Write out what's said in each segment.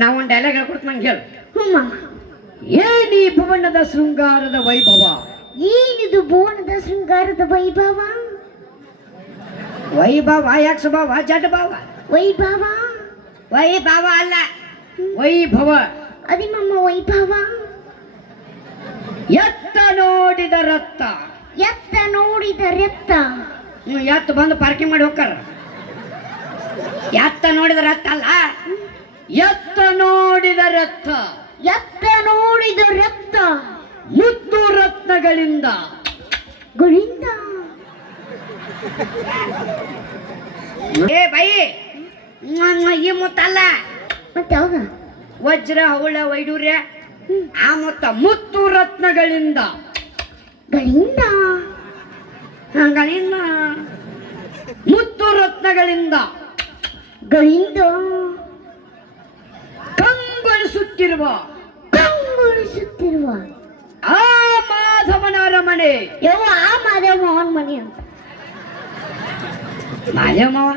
ನಾವೊಂದು ಡೈಲಾಗ್ ಹೇಳ್ಕೊಡ್ತು ನಂಗೆ ಹೇಳು. ಹ್ಞೂ ಮಾಮ. ಏನೀ ಭುವನದ ಶೃಂಗಾರದ ವೈಭವ, ಏನಿದು ಭುವನದ ಶೃಂಗಾರದ ವೈಭವ? ವೈಭವ ಯಾಕೆ ಸ್ವಭಾವ ಜಡ್ ಭಾವ. ವೈಭವ ವೈಭವ ಅಲ್ಲ ವೈಭವ. ಅದೇ ಮಾಮ ವೈಭವ. ಎತ್ತ ನೋಡಿದ ರತ್ತ, ಎತ್ತ ನೋಡಿದ ರತ್ತ. ಎತ್ತ ಬಂದು ಪಾರ್ಕಿಂಗ್ ಮಾಡಿ ಹೋಗ್ತಾರ. ಎತ್ತ ನೋಡಿದ ರತ್ತ ಅಲ್ಲ, ಎತ್ತ ನೋಡಿದ ರತ್ತ. ಎತ್ತ ನೋಡಿದ ರಕ್ತ ಮುತ್ತು ರತ್ನಗಳಿಂದ ಗಳಿಂದ. ಏ ಬಾಯಿ, ಈ ಮುತ್ತಲ್ಲ, ಮತ್ತೆ ಯಾವ್ದ? ವಜ್ರ ಹವಳ ವೈಡೂರ್ಯ ಆ ಮುತ್ತ. ಮುತ್ತು ರತ್ನಗಳಿಂದ ಗಳಿಂದ. ಗಳಿಂದ ಮುತ್ತು ರತ್ನಗಳಿಂದ ಗಳಿಂದ ಕಂಗೊಳಿಸುತ್ತಿರುವ ಕಂಗೊಳಿಸುತ್ತಿರುವ ಆ ಮಾಧವನ ಅರಮನೆ. ಯವ್ವ ಆ ಮಾದೇವ ಮಾವನ ಮನೆ ಅಂತ. ಮಾದೇವ ಮಾವ?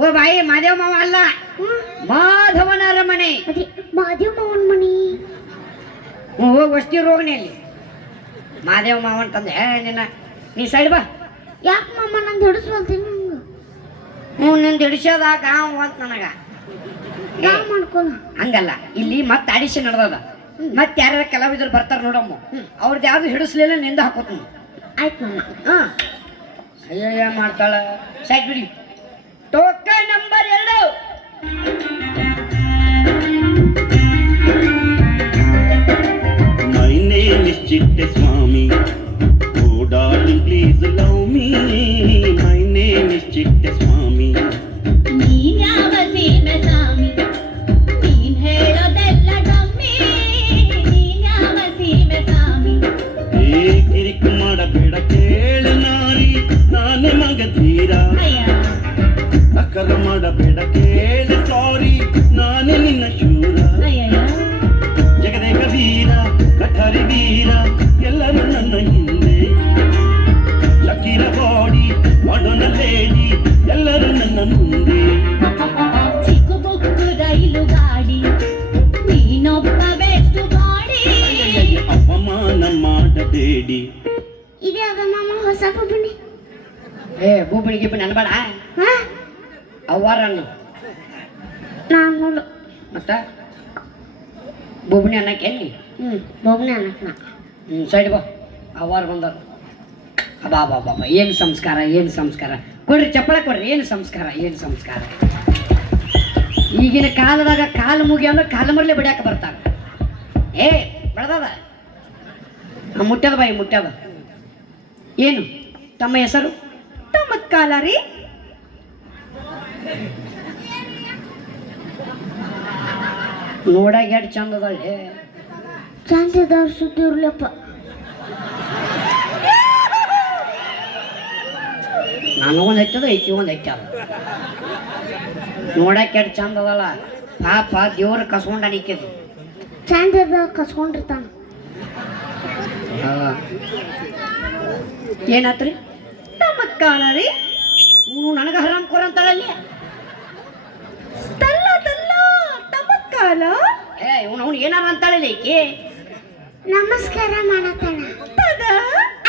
ಓ ಬಾಯಿ, ಮಾದೇವ ಮಾವ ಅಲ್ಲ, ಮಾಧವನ ಅರಮನೆ. ಅದೇ ಮಾದೇವ ಮಾವನ ಮನೆ. ಹೋಗಿ ವಸ್ತಿ ರೋಗಣಿಯಲ್ಲಿ ಮಾದೇವ ಮಾವ ಅಂತಂದೆ. ನಿನ್ನ ನೀ ಸೈಡ್ ಬಾ. ಯಾಕೆ ಮಾಮ ನಂದು ಹಿಡಿಸ್ಕೊಳ್ತೀನಿ ನಂಗೆ? ನಿಂದು ಹಿಡಿಸೋದಾಗ ಅಂತ ನನಗ ಯಾವ ಮಾಡ್ಕೊಳ. ಹಂಗಲ್ಲ, ಇಲ್ಲಿ ಮತ್ತೆ ಅಡಿಷನ್ ನಡೆದದ. ಮತ್ತೆ ಯಾರ್ಯಾರ ಕಲಾವಿದರು ಬರ್ತಾರ ನೋಡಮ್ಮ, ಅವ್ರದ್ದು ಯಾವ್ದು ಹಿಡಿಸ್ಲಿಲ್ಲ ನಿಂದ ಹಾಕೋತ. ಆಯ್ತು ಮಾಮ. ಹಾ ಅಯ್ಯಯ್ಯ ಮಾಡ್ತಾಳ. ಸೈಡ್ ಬಿಡಿ. Token number 2. My name is Chitte Swami. Oh darling, please love me. My name is Chitte Swami. ನೀನ್ ಯಾವ ಸೀಮೆ ಸ್ವಾಮಿ, ನೀನ್ ಹೇಳೋದೆಲ್ಲ ಡಮ್ಮಿ. ನೀನ್ ಯಾವ ಸೀಮೆ ಸ್ವಾಮಿ. ಏ ಕಿರಿಕ್ ಮಾಡಬೇಡ ಕೇಳು ನಾರಿ, ನಾನೇ ಮಗ ತೀರ. ಅಕರ ಮಾಡಬೇಡ ಕೇಳು ಸಾರಿ, ನಾನೇ ನಿನ್ನ ಶೂರ. ಜಗದೇಕ ವೀರ ಕಠರಿ ವೀರ ಎಲ್ಲರೂ ನನ್ನ ಹಿಂದೆ. ಲಕೀರ ಬಾಡಿ ಮಾಡೋಣ ಲೇಡಿ ಎಲ್ಲರೂ ನನ್ನ ಮುಂದೆ. ಚಿಕ್ಕು ಬುಕ್ಕು ರೈಲು ಗಾಡಿ, ನೀನೊಬ್ಬ ಬೆಷ್ಟು ಗಾಡಿ. ಅವಮಾನ ಮಾಡಬೇಡಿ. ಇದೇ ಅದ ಮಾಮ ಹೊಸ ಬನ್ನಿ. ಏ ಬೂಬಣಿ ಗಿಬ್ಬಣಿ ಅನ್ಬೇಡ. ಹಾ ಅವ್ವಾರನ್ನು ನಾನು ಮತ್ತ ಬೂಬಣಿ ಅನ್ನಕ್ಕೆ ಎಲ್ಲಿ. ಬೊಬ್ಬನೆ ಅನ್ನಕ್ ನಾ. ಸೈಡ್ ಬಾ. ಅವ್ವಾರು ಬಂದರು. ಅಬಾ ಬಾ ಬಾಬಾ, ಏನು ಸಂಸ್ಕಾರ, ಏನು ಸಂಸ್ಕಾರ. ಕೊಡ್ರಿ ಚಪ್ಪಳ ಕೊಡ್ರಿ. ಏನು ಸಂಸ್ಕಾರ, ಏನು ಸಂಸ್ಕಾರ. ಈಗಿನ ಕಾಲದಾಗ ಕಾಲು ಮುಗಿ ಅಂದ್ರೆ ಕಾಲು ಮರಲೆ ಬಿಡ್ಯಾಕ ಬರ್ತಾರ. ಏ ಬೆಳೆದದ ಮುಟ್ಟ್ಯದ ಬಾಯಿ ಮುಟ್ಟ್ಯದ. ಏನು ತಮ್ಮ ಹೆಸರು? ತಮ್ಮ ಕಾಲ ರೀ. ನೋಡಾಗ ಎಷ್ಟು ಚಂದ ಅದಳ್ಳಿ. ಚಂದದವ್ರ ಸುದ್ದಿ ಇರ್ಲಪ್ಪ. ನಾನು ಒಂದು ಹೆಚ್ಚದ ಐತಿ ಒಂದು ಹೆಚ್ಚದ. ನೋಡಕ್ಕೆ ಎಷ್ಟು ಚಂದ ಅದಲ್ಲ. ಪಾಪ ದೇವ್ರ ಕಸ್ಕೊಂಡ ನಿಕ್ಕಿದ್ದು. ಚಂದದ ಕಸ್ಕೊಂಡಿರ್ತಾನ. ಏನಾತ್ರಿ? ತಮ್ಮ ಕಾಲ ರೀ. ನನಗೆ ಹರಾಮ್ ಕೋರ್ ಅಂತಾಳಲ್ಲಿ. ತಲ್ಲ ತಲ್ಲ ತಮ್ಮ ಕಾಲ. ಏ ಇವನು ಏನಾರ ಅಂತಾಳಲ್ಲ ಈಕಿ. ನಮಸ್ಕಾರ ಮಾಡತಾನ. ಅದ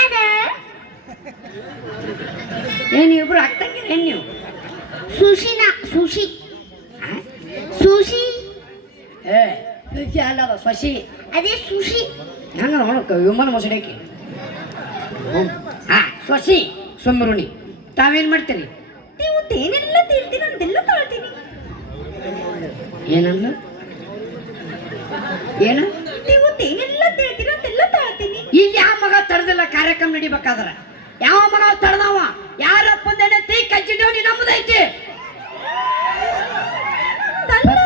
ಅದ ಏನು ಇಬ್ರು ಆಗ್ತಂಗಿರ ಏನು ನೀವು? ಸುಶಿನ ಸುಶಿ ಸುಶಿ. ಏ ಸುಶಿ ಅಲ್ಲದ ಸ್ವಶಿ. ಅದೇ ಸುಶಿ. ಹಂಗ ನೋಡಕ್ಕೆ ವಿಮಾನ ಮೊಸಡಕ್ಕೆ. ಹಾ ಸ್ವಶಿ ಸುಮ್ಮರುಣಿ. ತಾವೇನು ಮಾಡ್ತೀರಿ? ನೀವು ತೇನೆಲ್ಲ ತೀರ್ತೀನಿ, ಅಂತೆಲ್ಲ ತಾಳ್ತೀನಿ. ಏನಂದ? ಏನು? ನೀವು ತೇನೆಲ್ಲ ತೀರ್ತೀನಿ, ಅಂತೆಲ್ಲ ತಾಳ್ತೀನಿ. ಇಲ್ಲಿ ಯಾವ ಮಗ ತಡೆದಿಲ್ಲ ಕಾರ್ಯಕ್ರಮ ನಡಿಬೇಕಾದ್ರ? ಯಾವ ಮಗ ತಡೆದವ? ಯಾರಪ್ಪಂದೇನೆ ತೀ ಕಚ್ಚಿಡೋನಿ ನಮ್ಮದೈತಿ.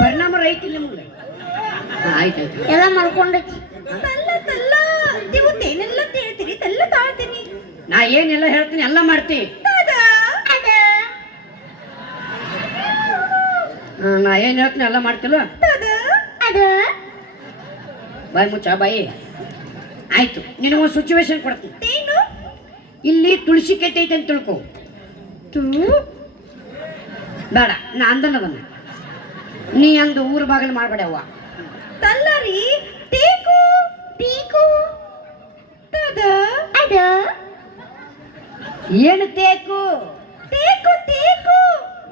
ಪರಿಣಾಮ ರೈತಿ ನಿಮ್ಗೆ. ಆಯ್ತಾಯ್ತು ಎಲ್ಲ ಮಾಡ್ಕೊಂಡೈತಿ. ತಲ್ಲ ತಲ್ಲ ನೀವು ತೇನೆಲ್ಲ ತೀರ್ತೀನಿ, ತೆಲ್ಲ ತಾಳ್ತೀನಿ. ನಾ ಏನೆಲ್ಲ ಹೇಳ್ತೀನಿ ಎಲ್ಲ ಮಾಡ್ತಿ. ಅದ ಅದ ನಾ ಏನು ಹೇಳ್ತೀನಿ ಎಲ್ಲ ಮಾಡ್ತಿಲ್ಲ. ಅದ ಅದ ಬಾಯಿ ಮುಚ್ಚ ಬಾಯಿ. ಆಯ್ತು, ನಿನಗೊಂದು ಸಿಚುವೇಶನ್ ಕೊಡ್ತೀನಿ. ಏನು? ಇಲ್ಲಿ ತುಳಸಿ ಕೆಟ್ಟ ಐತೆ ಅಂತ ತಿಳ್ಕೊ. ಬೇಡ ನಾ ಅಂದನದನ್ನ ನೀ ಅಂದು ಊರ್ ಬಾಗಿಲು ಮಾಡ್ಬೇಡವ್ವ. ತಲ್ಲರಿ ತೇಕು ಬೇಕು ತದ ಅದು ಏನು ತೇಕು? ತೇಕು ತೇಕು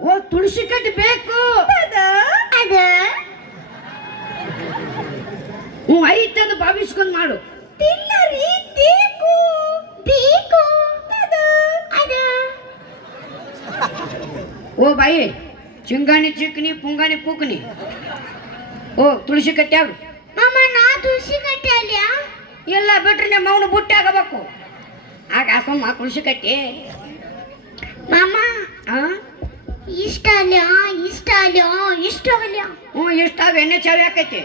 ಓ ತುಳಸಿ ಕಟ್ಟಿ ಬೇಕು. ತದ ಅದು ಹ್ಞೂ ಐತಂದು ಭಾವಿಸ್ಕೊಂಡ್ ಮಾಡು. ತಿಲ್ಲರಿ ತೇಕು ಬೇಕು ತದ ಅದು ಓ ಬಾಯಿ ಚಿಂಗಾಣಿ ಚಿಕ್ಕನಿ ಪುಂಗಾಣಿ ಪೂಕನಿ. ಓ ತುಳಸಿ ಕಟ್ಟ್ಯಾವ್ರು ಮಾಮ ನಾ ತುಳಸಿ ಕಟ್ಟೆ ಅಲ್ಯಾ ಎಲ್ಲ ಬಿಟ್ರೆ ನಿಮ್ಮ ಅವನು ಬುಟ್ಟಿ ಆಗಬೇಕು. ಆಗ ಸೊಮ್ಮ ತುಳಸಿ ಕಟ್ಟಿ. ಮಾಮ ಆ ಇಷ್ಟ ಅಲ್ಯಾ ಇಷ್ಟ ಅಲ್ಯಾ ಇಷ್ಟ ಅಲ್ಯಾ ಹ್ಞೂ ಇಷ್ಟ ಆಗ ಎಣ್ಣೆ ಚಾವಿ ಹಾಕೈತಿ.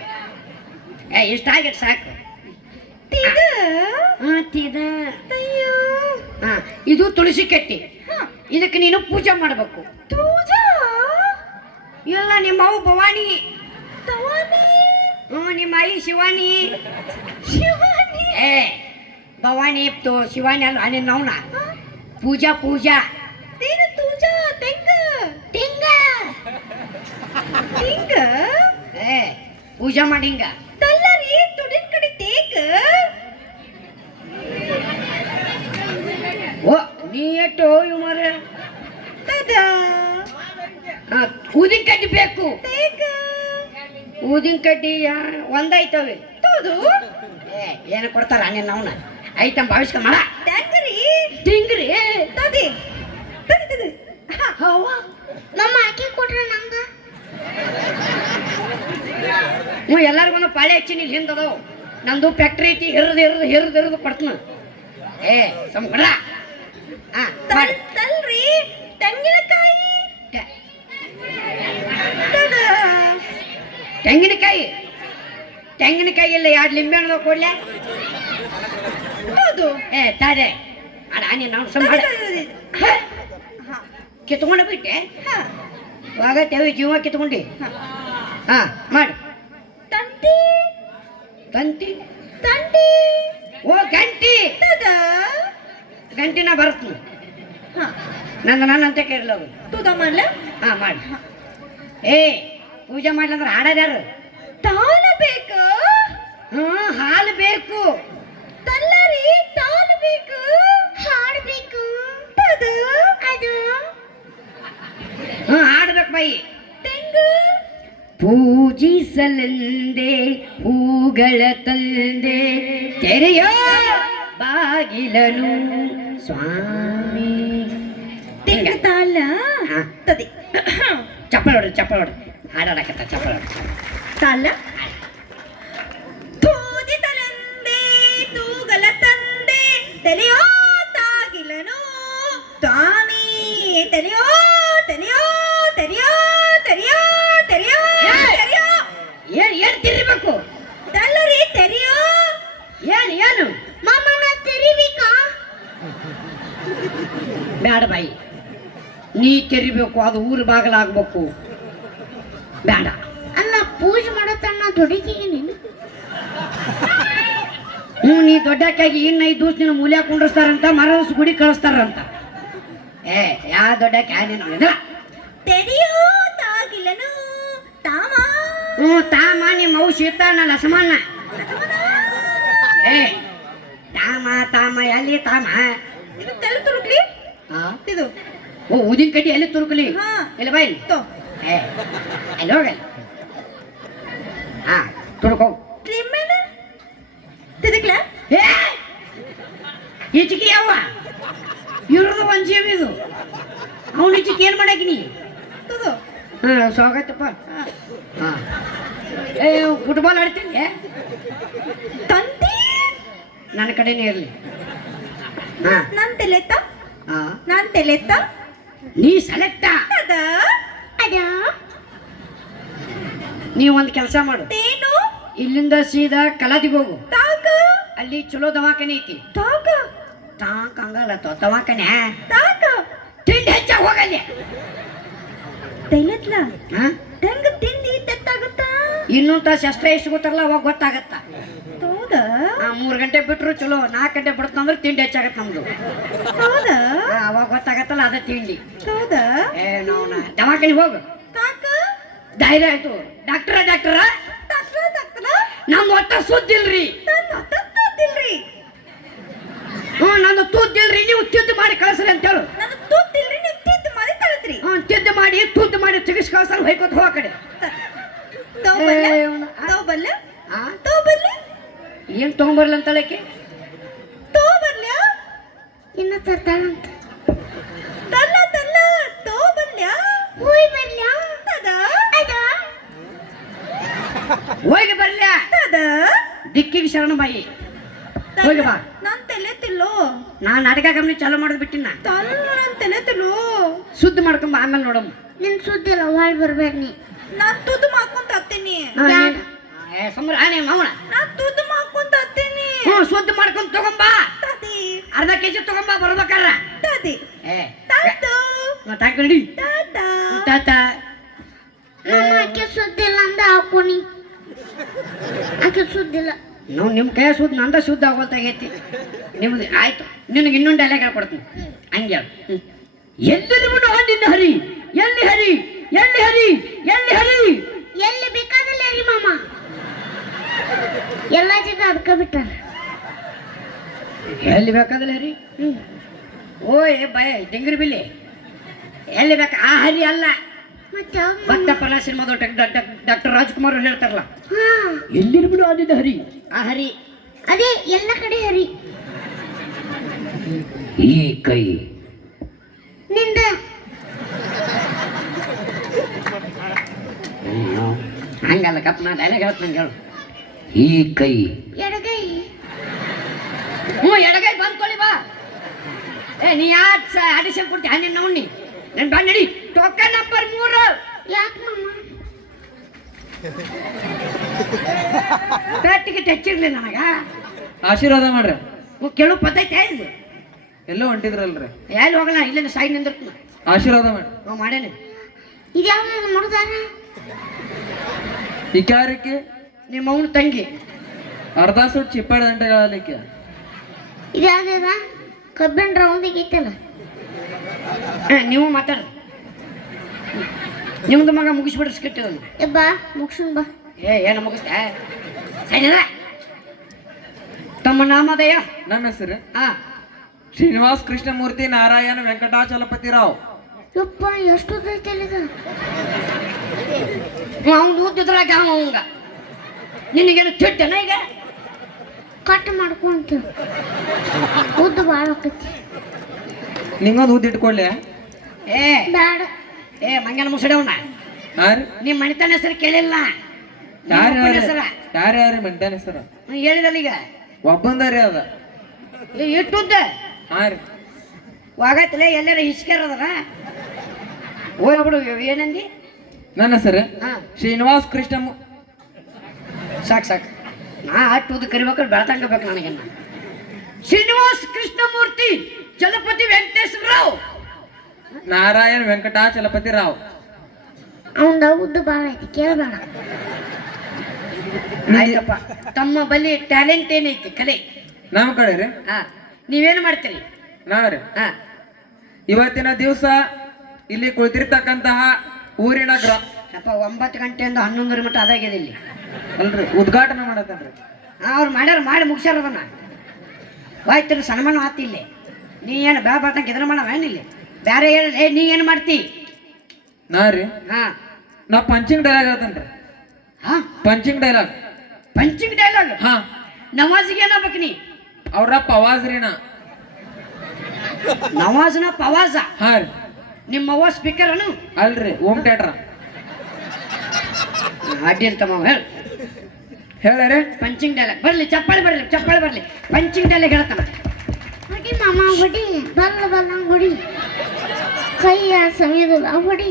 ಇಷ್ಟ ಆಗಿಟ್ಟು ಸಾಕು. ತಿದ ತಿದ ಅಯ್ಯೋ ಇದು ತುಳಸಿ ಕಟ್ಟಿ. ಇದಕ್ಕೆ ನೀನು ಪೂಜೆ ಮಾಡಬೇಕು. ಪೂಜಾ ಎಲ್ಲ ನಿಮ್ಮ ಅವು ಭವಾನಿ. ತವಾನಿ ನಿಮ್ಮ ಐ ಶಿವಾನಿ. ಶಿವಾನಿ ಏ ಭವಾನಿ ಇತ್ತು ಶಿವಾನಿ ಅಲ್ಲ ನಿನ್ನ ಅವನ ಪೂಜಾ ಪೂಜಾ. ತೇನ ತೂಜಾ ತೆಂಗ ತಿಂಗ ತಿಂಗ ಏ ಪೂಜಾ ಮಾಡಿ ಹಿಂಗ. ತಲ್ಲರಿ ತುಡಿನ ಕಡೆ ತೇಕ ಓ ನೀ ಎಟ್ಟು ಇವ್ ಮರ ತದ ಊದಿನ ಕಡ್ಡಿ ಬೇಕು. ತೇಕ ಊದಿನ ಕಡ್ಡಿ ಒಂದೈತವೆ. ತೋದು ಏನು ಕೊಡ್ತಾರ ನಿನ್ನ ಅವನ ಐತಂ ಭಾವಿಸ್ಕ ಮಾಡ. ಟ್ಯಾಂಗರಿ ತಿಂಗ್ರಿ ತದಿ ತದಿ ತದಿ ಹವ್ವ ಮಾಮ ಅಕ್ಕಿ ಕೊಟ್ರ ನಂಗ ಹ್ಞೂ ಎಲ್ಲರಿಗೊಂದು ಪಾಳೆ ಹಚ್ಚಿನಿ ಇಲ್ಲಿ ಹಿಂದದವು. ನಂದು ಫ್ಯಾಕ್ಟ್ರಿ ಐತಿ ಹಿರಿದು ಕೊಡ್ತೀನಿ. ಏ ಸಂಕಡ ತಲ್ ತಲ್ರಿ ತೆಂಗಿನಕಾಯಿ ತದ ತೆಂಗಿನಕಾಯಿ ಇಲ್ಲ 2 ಲಿಂಬೆ ಹಣ್ಣು ಕೊಡ್ಲೆ. ಹೌದು ಏ ತಾರೆ ಅಡ ನೀನು ನಾವು ಸಂಬಳ ಕಿತ್ಕೊಂಡು ಬಿಟ್ಟೆ. ಆಗತ್ತೇವೆ ಜೀವ ಕಿತ್ಕೊಂಡಿ. ಹಾ ಮಾಡು. ತಂತಿ ತಂತಿ ತಂತಿ ಓ ಗಂಟಿ. ತದ ಗಂಟಿನ ಬರ್ತೀನಿ. ಹ ನನ್ನಂತೆ ಕೇಳಲ್ಲ ಅವರು. ತೂದ ಮಾಡ್ಲ ಹಾ ಮಾಡಿ. ಏ ಪೂಜೆ ಮಾಡ್ಲಂದ್ರೆ ಹಾಡೋದ್ಯಾರು? ತಾಲ ಬೇಕು ಹಾಲು ಬೇಕು. ತಲ್ಲರಿ ತಾಲ ಬೇಕು ಹಾಡ್ಬೇಕು ತದ ಅದು ಹಾಡ್ಬೇಕು ಬಾಯಿ. ತೆಂಗು ಪೂಜಿಸಲೆಂದೇ ಹೂಗಳ ತಂದೆ ತೆರೆಯೋ ಬಾಗಿಲನು ಸ್ವಾಮಿ. ತೆಂಗ ತಾಲ ಹಾ. ತದಿ ಚಪ್ಪಲ್ ಹೊಡ್ರಿ ಹಾಡಾಡಕತ್ತ ಚಪ್ಪಲ್ ಹೊಡ್ರಿ. ತಾಲ ತೂದಿ ತಲಂದೆ ತೂಗಲ ತಂದೆ ತೆಲೆಯೋ ತಾಗಿಲನು ಸ್ವಾಮಿ ತೆಲೆಯೋ ತೆಲೆಯೋ ತೆರೆಯೋ ತೆರೆಯೋ ತೆರೆಯೋ ತೆರೆಯೋ ಏನ್ ತಿರ್ಬೇಕು? ತಲ್ಲರಿ ತೆರೆಯೋ ಏನು ಮಾಮ ನಾ ತೆರಿಬೇಕಾ ಬ್ಯಾಡ ಬಾಯಿ. ನೀ ತೆರಿಬೇಕು, ಅದು ಊರು ಬಾಗಿಲಾಗ್ಬೇಕು. ಬೇಡ. ಅಲ್ಲ ಪೂಜೆ ಮಾಡತ್ತಣ್ಣ ದೊಡ್ಡಕಿಗೆ ನೀನು ನೀ ದೊಡ್ಡಕ್ಕಾಗಿ ಇನ್ನು 5 ದಿವಸ ನಿನ್ನ ಮೂಲ್ಯ ಕುಂಡಿಸ್ತಾರಂತ, ಮರಸ್ ಗುಡಿ ಕಳಿಸ್ತಾರಂತ. ಯಾ ದೊಡ್ಡಕ್ಕೆ ನೀನು ತೆರೆಯೋ ತಾಗಿಲನು ತಾಮ ತಾಮ ನಿಮ್ಮ ಅವು ಶೀತಾನ ಲಸಮಣ್ಣ. ತಾಮ ಎಲ್ಲಿ ತಾಮ? ಇದು ತಲೆ ತುರುಕ್ಲಿ ಇದು ಓ ಊದಿನ ಕಡ್ಡಿ ಎಲ್ಲಿ ತುರುಕಲಿ? ಹಾ. ಇಲ್ಲ ಬಾಯಿ ತೋ ಅಲ್ಲಿ ಹೋಗಲ್ಲ. ತುರುಕೋ ಲಿಂಬೆನ ತಿದಕ್ಲ ಈಚಿಗೆ ಯಾವ ಇವ್ರದ್ದು ಒಂದು ಜೀವಿ ಇದು. ಅವನ ಈಚಿಗೆ ಏನು ಮಾಡಾಕಿನಿ? ತದು ಸ್ವಾಗತಪ್ಪ. ಫುಟ್ಬಾಲ್ ಆಡ್ತೀನಿ. ತಂತಿ ನನ್ನ ಕಡೆನೇ ಇರಲಿ. ನಾನ್ ತೆಲೆತ್ತ ನಾನ್ ತೆಲೆತ್ತ ನೀ ಸೆಲೆಕ್ಟಾ? ಅದ ಅದು ನೀವು ಒಂದು ಕೆಲಸ ಮಾಡು. ತೇನು ಇಲ್ಲಿಂದ ಸೀದಾ ಕಲಾದಿಗೆ ಹೋಗು. ತಾಕ ಅಲ್ಲಿ ಚಲೋ ದವಾಖಾನೆ ಐತಿ. ತಾಕ ಹಂಗಲ್ಲ ದವಾಖಾನೆ ತಾಕ ತಿಂಡಿ ಹೆಚ್ಚಾಗಿ ಹೋಗಲ್ಲಿ. ತೆಲೆತ್ಲ ಹಾ ಹೆಂಗ ತಿಂದಿ ತೆತ್ತಾಗುತ್ತ ಇನ್ನೊಂದು ತಾಸು ಶಸ್ತ್ರ ಎಷ್ಟು ಗೊತ್ತಾಗಲ್ಲ ಅವಾಗ ಗೊತ್ತಾಗತ್ತ. ಹೌದಾ 3 ಗಂಟೆ ಬಿಟ್ರು ಚಲೋ, 4 ಗಂಟೆ ಬಿಡ್ತಂದ್ರೆ ತಿಂಡಿ ಹೆಚ್ಚಾಗತ್ತೆ ನಮ್ದು. ಹೌದಾ ಅವಾಗ ಗೊತ್ತಾಗತ್ತಲ್ಲ ಅದ ತಿಂಡಿ. ಹೌದಾ ನಾವು ದವಾಖಾನೆ ಹೋಗು. ತಾಕ ಧೈರ್ಯ ಆಯ್ತು. ಡಾಕ್ಟರ ಡಾಕ್ಟ್ರ ನಮ್ದು ಒಟ್ಟ ಸುದ್ದಿಲ್ರಿ. ತೂತಿಲ್ರಿ. ನಂದು ತೂತಿಲ್ರಿ, ನೀವು ತಿದ್ದು ಮಾಡಿ ಕಳಿಸ್ರಿ ಅಂತ ಹೇಳು. ನಾನು ತೂತಿಲ್ರಿ, ನೀವು ತಿದ್ದು ಮಾಡಿ ಕಳಿಸ್ರಿ. ತಿದ್ದು ಮಾಡಿ ತುದ್ದು ಮಾಡಿ ತೆಗಿಸ್ ಕಳ್ಸಲ್ಲ, ಹೋಯ್ಕೋತ ಹೋಗ ಕಡೆ. ತಗೋಬಲ್ಲ ಏನ್ ತಗೊಂಬರ್ಲ ಅಂತಳಕ್ಕೆ ತಗೋಬರ್ಲ ಇನ್ನ ತರ್ತಾಳಂತ ತಗೋಬರ್ಲ ಹೋಯ್ ಬರ್ಲ ಅದ ಹೋಗಿ ಬರ್ಲ ದಿಕ್ಕಿಗೆ ಶರಣ ಬಾಯಿ ಹೋಗಿ ಬಾ. ನಾನ್ ತೆಲೆತಿಲ್ಲೋ, ನಾನ್ ನಾಟಕ ಕಂಪ್ನಿ ಚಾಲೂ ಮಾಡೋದು ಬಿಟ್ಟಿನ. ನಾನ್ ತೆಲೆತಿಲ್ಲೋ. ಸುದ್ದಿ ಮಾಡ್ಕೊಂಬ, ಆಮೇಲೆ ನೋಡಮ್ಮ. ನಿನ್ ಸುದ್ದಿಲ್ಲ, ಹೊಳ್ ಬರ್ಬೇಡ ನೀ. ನಾನ್ ತುದ್ದು ಮಾಡ್ಕೊಂತ ಹತ್ತೀನಿ. ಸಂಬ್ರಾಣಿ ಮಾವನ ನಾನ್ ತುದ್ದು ಮಾಡ್ಕೊಂತ ಹತ್ತೀನಿ. ಸುದ್ದಿ ಮಾಡ್ಕೊಂಡ್ ತಗೊಂಬಾ. ತಾತಿ ಅರ್ಧ ಕೆಜಿ ತಗೊಂಬಾ ಬರ್ಬೇಕಾರ. ತಾತಿ ಏ ತಾತು ತಾಕಂಡಿ ತಾತ ತಾತ ಮಾಮ ಆಕೆ ಸುದ್ದಿಲ್ಲ ಅಂದ ಹಾಕೋನಿ. ಆಕೆ ಸುದ್ದಿಲ್ಲ. ನಾವು ನಿಮ್ಮ ಕೈ ಸುದ್ದಿ ನಂದ ಶುದ್ಧ ಆಗೋಲ್ತಾಗೈತಿ. ನಿಮ್ದು ಆಯ್ತು, ನಿನಗೆ ಇನ್ನೊಂದು ಡೈಲಾಗ್ ಹೇಳ್ಕೊಡ್ತೀನಿ. ಹಂಗೆ ಎಲ್ಲಿ ಬಿಡು ನಿನ್ನ ಹರಿ, ಎಲ್ಲಿ ಹರಿ, ಎಲ್ಲಿ ಹರಿ, ಎಲ್ಲಿ ಹರಿ, ಎಲ್ಲಿ ಬೇಕಾದಲ್ಲ ರೀ ಮಾಮ. ಎಲ್ಲ ಜಗ ಅದಕ್ಕ ಬಿಟ್ಟಾರ. ಎಲ್ಲಿ ಬೇಕಾದಲ್ಲ ಹರಿ. ಓಯ್ ಭಯ ಡೆಂಗ್ರಿ ಬಿಲ್ಲಿ ಎಲ್ಲಿ ಬೇಕಾ ಆ ಹರಿ ಅಲ್ಲ. ಮತ್ತೆ ಭಕ್ತ ಪರ ಸಿನಿಮಾದ ಡಾಕ್ಟರ್ ರಾಜ್ಕುಮಾರ್ ಅವ್ರು ಹೇಳ್ತಾರಲ್ಲ, ಹಾ ಎಲ್ಲಿ ಬಿಡು ನಿನ್ನ ಹರಿ, ಆ ಹರಿ ಅದೇ ಎಲ್ಲ ಕಡೆ ಹರಿ. ಈ ಕೈ ನಿಂದ ಹಂಗಲ್ಲ ಕಪ್, ನಾ ಡೈಲಾಗ್ ಹೇಳ್ತ ನಂಗೆ ಹೇಳು. ಈ ಕೈ ಎಡಗೈ. ಎಡಗೈ ಬಂದ್ಕೊಳ್ಳಿ ಬಾ. ನೀ ಯಾಕೆ ಆಡಿಷನ್ ಕೊಡ್ತಿ ಹಂಗೆ ನೋಡಿ ನನ್ ಬಾ ನಡಿ. Token number 3. ಯಾಕೆ ಮಾಮ? ಟಿಕೆಟ್ ಹೆಚ್ಚಿರ್ಲಿ ನನಗ. ಆಶೀರ್ವಾದ ಮಾಡ್ರಿ. ಕೆಲವು ಪದ್ಧತಿ ಆಯ್ತು. ಎಲ್ಲೋ ಹೊಂಟಿದ್ರಲ್ರಿ, ಎಲ್ಲಿ ಹೋಗಲ್ಲ, ಇಲ್ಲೇ ಸೈಡ್ ನಿಂದಿರ್ತೀನಿ. ಆಶೀರ್ವಾದ ಮಾಡಿ. ಮಾಡೇನೆ. ಇದ್ಯಾವ್ದು ಮಾಡುದಾರ? ಈ ಕ್ಯಾರಕ್ಕೆ ನಿಮ್ಮ ಅವನ ತಂಗಿ ಅರ್ಧ ಸುಟ್ಟು ಚಿಪ್ಪಾಡಿ ದಂಟೆಗಳಲಿಕ್ಕೆ. ಇದ್ಯಾವ್ದ? ಕಬ್ಬಿನ ರೌಂದಿಗೆ ಐತಲ್ಲ. ನೀವು ಮಾತಾಡ. ನಿಮ್ದು ಮಗ ಮುಗಿಸ್ಬಿಡ್ರಿ ಸ್ಕಿಟ್ ಇದನ್ನು. ಬಾ ಮುಗ್ಸುನ್ ಬಾ. ಏನು ಮುಗಿಸ್ತೆ ಸೈನಿಲ್ಲ. ತಮ್ಮ ನಾಮದಯ? ನಮ್ಮ ಹೆಸರು ಹಾ, ಶ್ರೀನಿವಾಸ್ ಕೃಷ್ಣಮೂರ್ತಿ ನಾರಾಯಣ ವೆಂಕಟಾಚಲಪತಿ ರಾವ್. ಯಪ್ಪ ಎಷ್ಟು ಐತಲ್ಲ ಇದು. ಅವ್ನು ಉದ್ದಿದ್ರಾಗ ಅವಂಗ ನಿನಗೇನು ತಿಟ್ಟನ ಈಗ? ಕಟ್ ಮಾಡ್ಕೊಂತ ಉದ್ದ ಭಾಳ ಆಕತಿ. ನಿಂಗೊಂದು ಉದ್ದು ಇಟ್ಕೊಳ್ಳಿ. ಏ ಬ್ಯಾಡ. ಮಂಗನ ಮುಸಡವನ ಯಾರು ನಿಮ್ಮ ಮಣಿತನ ಹೆಸರು ಕೇಳಿಲ್ಲ. ಯಾರು ಹೆಸರ ಯಾರ್ಯಾರು ಮಂಡ್ಯಾನ ಹೆಸರು ಹೇಳಿದಲ್ಲ ಈಗ. ಒಬ್ಬಂದರಿ ಅದ. ಇಟ್ಟುದ್ದ ಹಾ ರೀ, ವಾಗತ್ತಲೆ ಎಲ್ಲಾರ ಹಿಸ್ಕ್ಯಾರದರ ಹೋಗ್ಬಿಡು. ಏನಂದಿ? ನನ್ನ ಹೆಸರು ಹಾ, ಶ್ರೀನಿವಾಸ್ ಕೃಷ್ಣ. ಸಾಕು ನಾ ಅಟ್ಟುದು ಕರಿಬೇಕಾದ್ರೆ ಬೆಳತಂಗ ಬೇಕು ನನಗೆ. ಶ್ರೀನಿವಾಸ್ ಕೃಷ್ಣಮೂರ್ತಿ ಚಲಪತಿ ವೆಂಕಟೇಶ್ವರ ರಾವ್ ನಾರಾಯಣ ವೆಂಕಟಾಚಲಪತಿ ರಾವ್. ಅವಂದ ಉದ್ದ ಭಾಳ ಐತಿ, ಕೇಳಬೇಡ. ಆಯ್ತಪ್ಪ. ತಮ್ಮ ಬಳಿ ಟ್ಯಾಲೆಂಟ್ ಏನೈತಿ, ಕಲೆ? ನಮ್ಮ ಕಡೆ ರೀ, ಹಾ, ನೀವೇನು ಮಾಡ್ತೀರಿ? ನಾವ್ರಿ ಹಾ, ಇವತ್ತಿನ ದಿವಸ ಇಲ್ಲಿ ಕುಳಿತಿರ್ತಕ್ಕಂತಹ ಊರಿನ ಅಪ್ಪ 9 ಗಂಟೆಯಿಂದ 11 ಮಟ್ಟ ಅದಾಗಿದೆ ಇಲ್ಲಿ. ಅಲ್ರಿ ಉದ್ಘಾಟನೆ ಮಾಡತ್ತನ್ರಿ. ಅವ್ರು ಮಾಡ್ಯಾರ, ಮಾಡಿ ಮುಗಿಸ್ಯಾರ ಅದನ್ನ. ಆಯ್ತು, ಸನ್ಮಾನ ಆತಿ ಇಲ್ಲಿ. ನೀ ಏನು ಬ್ಯಾ ಬಾತಂಕ ಇದನ್ನ ಮಾಡವ ಏನಿಲ್ಲ ಬೇರೆ ಹೇಳಿ. ನೀ ಏನು ಮಾಡ್ತಿ? ನಾ ರೀ, ಹಾ ನಾ ಪಂಚಿಂಗ್ ಡೈಲಾಗ್ ಹೇಳ್ತೇನ್ರಿ. ಹಾ, ಪಂಚಿಂಗ್ ಡೈಲಾಗ್. Punching dialogue. ಹಾ, ನವಾಜಿಗೆ ಏನಾಗ್ಬೇಕು ನೀ? ಅವ್ರಪ್ಪ ಅವಾಜ್ ರೀ ನಾ. ನವಾಜ್ನ ಪವಾಜ. ಹಾ ರೀ, ನಿಮ್ಮ ಅವ್ವ ಸ್ಪೀಕರ್ ಅನು? ಅಲ್ರಿ ಓಮ್ ಥಿಯೇಟ್ರ. ಅಡ್ಡಿ ಇರ್ತಮ್ಮ ಹೇಳ. ಹೇಳ್ರಿ ಪಂಚಿಂಗ್ ಡೈಲಾಗ್ ಬರ್ಲಿ, ಚಪ್ಪಾಳಿ ಬರ್ಲಿ, ಚಪ್ಪಾಳಿ ಬರ್ಲಿ. ಪಂಚಿಂಗ್ ಡೈಲಾಗ್ ಹೇಳ್ತಾನ. ಹೊಡಿ ಮಾಮ ಹೊಡಿ, ಬಲ್ಲ ಬಲ್ಲ ಹೊಡಿ. ಕೈ ಸಮಯದಲ್ಲ ಹೊಡಿ.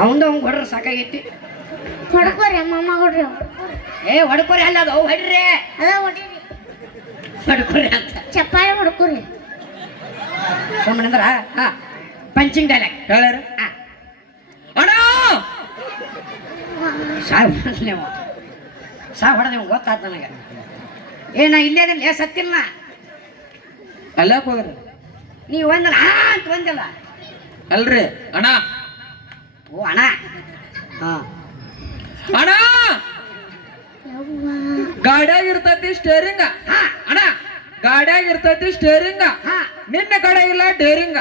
ಅವಂದು ಅವ್ನು ಹೊಡ್ರ ಸಾಕಾಗೈತಿ. ಹೊಡ್ಕೋರಿ ಮಾಮ ಹೊಡ್ರಿ. ಹೊಡ್ಕೊರಿ ಅಲ್ಲ, ಅದು ಹೊಡ್ರಿ, ಅದ ಹೊಡೀರಿ, ಹೊಡ್ಕೊರಿ ಅಂತ ಚಪ್ಪಾಳೆ ಹೊಡ್ಕೋರಿ. ಸುಮ್ಮನಂದ್ರ ಹಾ ಪಂಚಿಂಗ್ ಡೈಲಾಗ್ ಹೇಳ್ರಿ. ಅಣ್ಣ ಸಾವು ನೀವು ಸಾವು ಹೊಡೆದೇವು ಗೊತ್ತಾಯ್ತು ನನಗೆ. ನಾ ಇಲ್ಲೇ ಅದೇ ಸತ್ತಿಲ್ಲ. ಅಲ್ಲಾಕ್ ಹೋದ್ರಿ ನೀವು ಒಂದಲ್ಲ ಅಂತ ಒಂದಲ್ಲ. ಅಲ್ರಿ ಅಣ್ಣ ಓ ಅಣ್ಣ ಹಾ ಅಣ್ಣ ಯವ್ವ ಗಾಡ್ಯಾಗ ಇರ್ತೈತಿ ಸ್ಟೇರಿಂಗ ಹಾ ಅಣ್ಣ ಗಾಡ್ಯಾಗ ಇರ್ತೈತಿ ಸ್ಟೇರಿಂಗ ಹಾ ನಿನ್ನ ಕಡೆ ಇಲ್ಲ ಡೇರಿಂಗ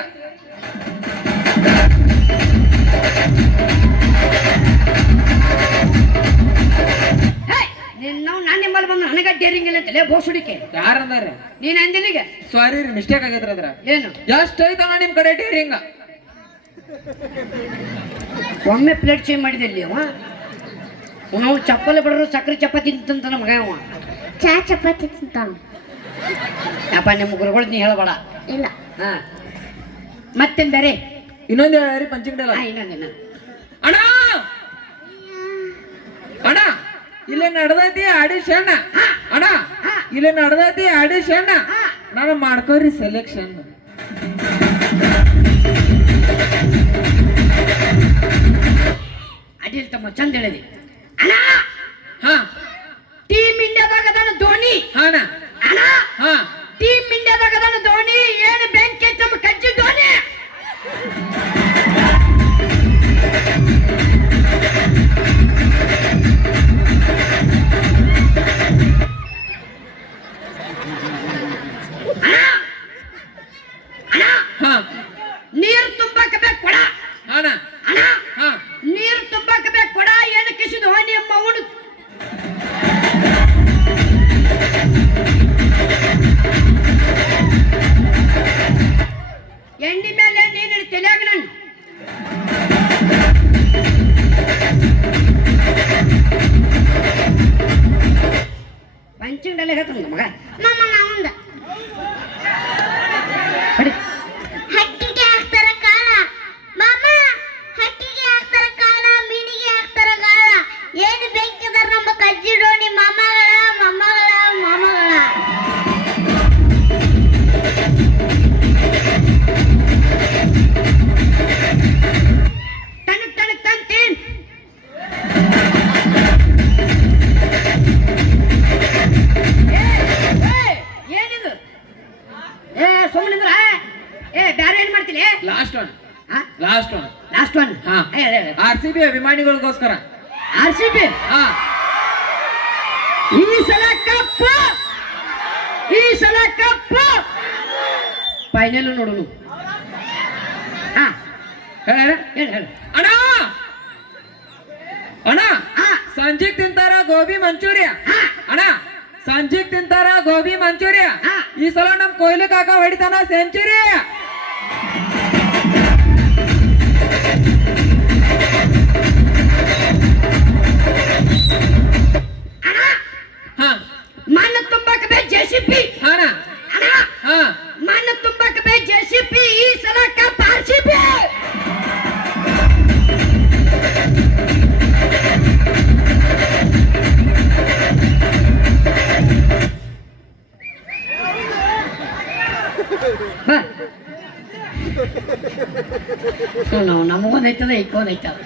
ನಾವು ನಾನು ನಿಮ್ಮಲ್ಲಿ ಬಂದು ನನಗ ಡೇರಿಂಗ್ ಇಲ್ಲ ಅಂತಲೇ ಬೋಸುಡಿಕೆ ಯಾರಂದಾರ ನೀನು ಅಂದಿಲ್ಲಿಗೆ ಸಾರಿ ರೀ ಮಿಸ್ಟೇಕ್ ಆಗೈತ್ರ ಅದ್ರ ಏನು ಎಷ್ಟ್ ಐತಣ್ಣ ನಿಮ್ ಕಡೆ ಡೇರಿಂಗ ಒಮ್ಮೆ ಪ್ಲೇಟ್ ಚೇಂಜ್ ಮಾಡಿದಲ್ಲಿ ಅವ ನಾವು ಚಪ್ಪಲಿ ಬಡರು ಸಕ್ಕರೆ ಚಪಾತಿ ತಿಂತಂತ ಮಗ ಅವ ಚಾ ಚಪಾತಿ ತಿಂತಾನ ಯಪ್ಪ ನಿಮ್ಮ ಗುರುಗಳು ನೀ ಹೇಳಬೇಡ ಇಲ್ಲ ಹಾ ಮತ್ತೇನ್ ಬೇರೆ ಇನ್ನೊಂದು ಹೇಳಿ ಪಂಚಿಂಗ್ ಡೈಲಾಗ್ ಇನ್ನೊಂದಿನ ಅಣ್ಣ ಅಣ್ಣ ಇಲ್ಲೇ ನಡ್ದೈತಿ ಆಡಿಷನ್ ಅಣ್ಣ ಇಲ್ಲೇ ನಡ್ದೈತಿ ಆಡಿಷನ್ ನಾನು ಮಾಡ್ಕೋರಿ ಸೆಲೆಕ್ಷನ್ ಅಡಿಲ್ ತಮ್ಮ ಚಂದ ಹೇಳಿದಿ ಅಣ್ಣ ಹಾ ಟೀಮ್ ಇಂಡಿಯಾದಾಗ ಅದಾನ ಧೋನಿ ಹಾನ ಅಣ್ಣ ಹಾ ಟೀಮ್ ಇಂಡಿಯಾದಾಗ ಅದಾನ ಧೋನಿ ಏನು ಬೆಂಕಿ ಐತ್ ನಮ್ಮ ಕಜ್ಜಿ ಧೋನಿ ಹಾ ನೀರು ತುಂಬಾಕ ಬೇಕು ಕೊಡ ಹಾನ ಅಣ್ಣ ಹಾ ನೀರು ತುಂಬಾಕ ಬೇಕು ಕೊಡ ಏನು ಕಿಸಿ ಧೋನಿ ಅಮ್ಮ ಅವನು ಎಣ್ಣಿ ಮೇಲೆ ನೀನು ತಲೆಯಾಗ ನಾನು ಪಂಚಿಂಗಲ್ಲೇ ಹೇಳ್ತಾನ ಮಗ ಮಾಮ ನಾವಂದ ಹೊಡಿ ಹಕ್ಕಿಗೆ ಹಾಕ್ತಾರ ಕಾಳ ಮಾಮ ಹಕ್ಕಿಗೆ ಹಾಕ್ತಾರ ಕಾಳ ಮೀನಿಗೆ ಹಾಕ್ತಾರ ಗಾಳ ಏನು ಬೆಂಕಿದಾರ ನಮ್ಮ ಕಜ್ಜಿ ಡೋಣಿ ಮಾಮಗಳ ಮೊಮ್ಮಗಳ ಮೊಮ್ಮಗಳ ತನಕ್ ತನಕ್ ತಂತೇನ್ ಏನಿದು ಸುಮ್ಮನಿಂದ್ರ ಬ್ಯಾರೆ ಏನ್ ಮಾಡ್ತೀನಿ last one last one last one ಹಾ. RCB ಅಭಿಮಾನಿಗಳಿಗೋಸ್ಕರ ಆರ್ ಸಿ ಬಿ ಹಾ ಈ ಸಲ ಕಪ್ಪು ಈ ಸಲ ಕಪ್ಪು ಫೈನಲ್ ನೋಡೋಣ ಹಾ ಹೇಳ ಹೇಳು ಹೇಳು ಅಣ್ಣ ಅಣ್ಣ ಹಾ ಸಂಜೆಗ್ ತಿಂತಾರ ಗೋಬಿ ಮಂಚೂರಿಯ ಅಣ್ಣ ಸಂಜೆಗ್ ತಿಂತಾರ ಗೋಬಿ ಮಂಚೂರಿಯ ಹಾ. ಈ ಸಲ ನಮ್ ಕೊಹ್ಲಿ ಕಾಕ ಹೊಡಿತಾನ ಸೆಂಚುರಿ ಹಾ ಮಣ್ಣು ತುಂಬಾಕ ಬೇ JCB ಹಾನ ಅಣ್ಣ ಹಾ ಮಣ್ಣು ತುಂಬಾಕ ಬೇ JCB ಈ ಸಲ ಕಪ್ RCB ನಾವು ನಮಗೊಂದೈತದ ಇಕ್ಕೊಂದೈತದ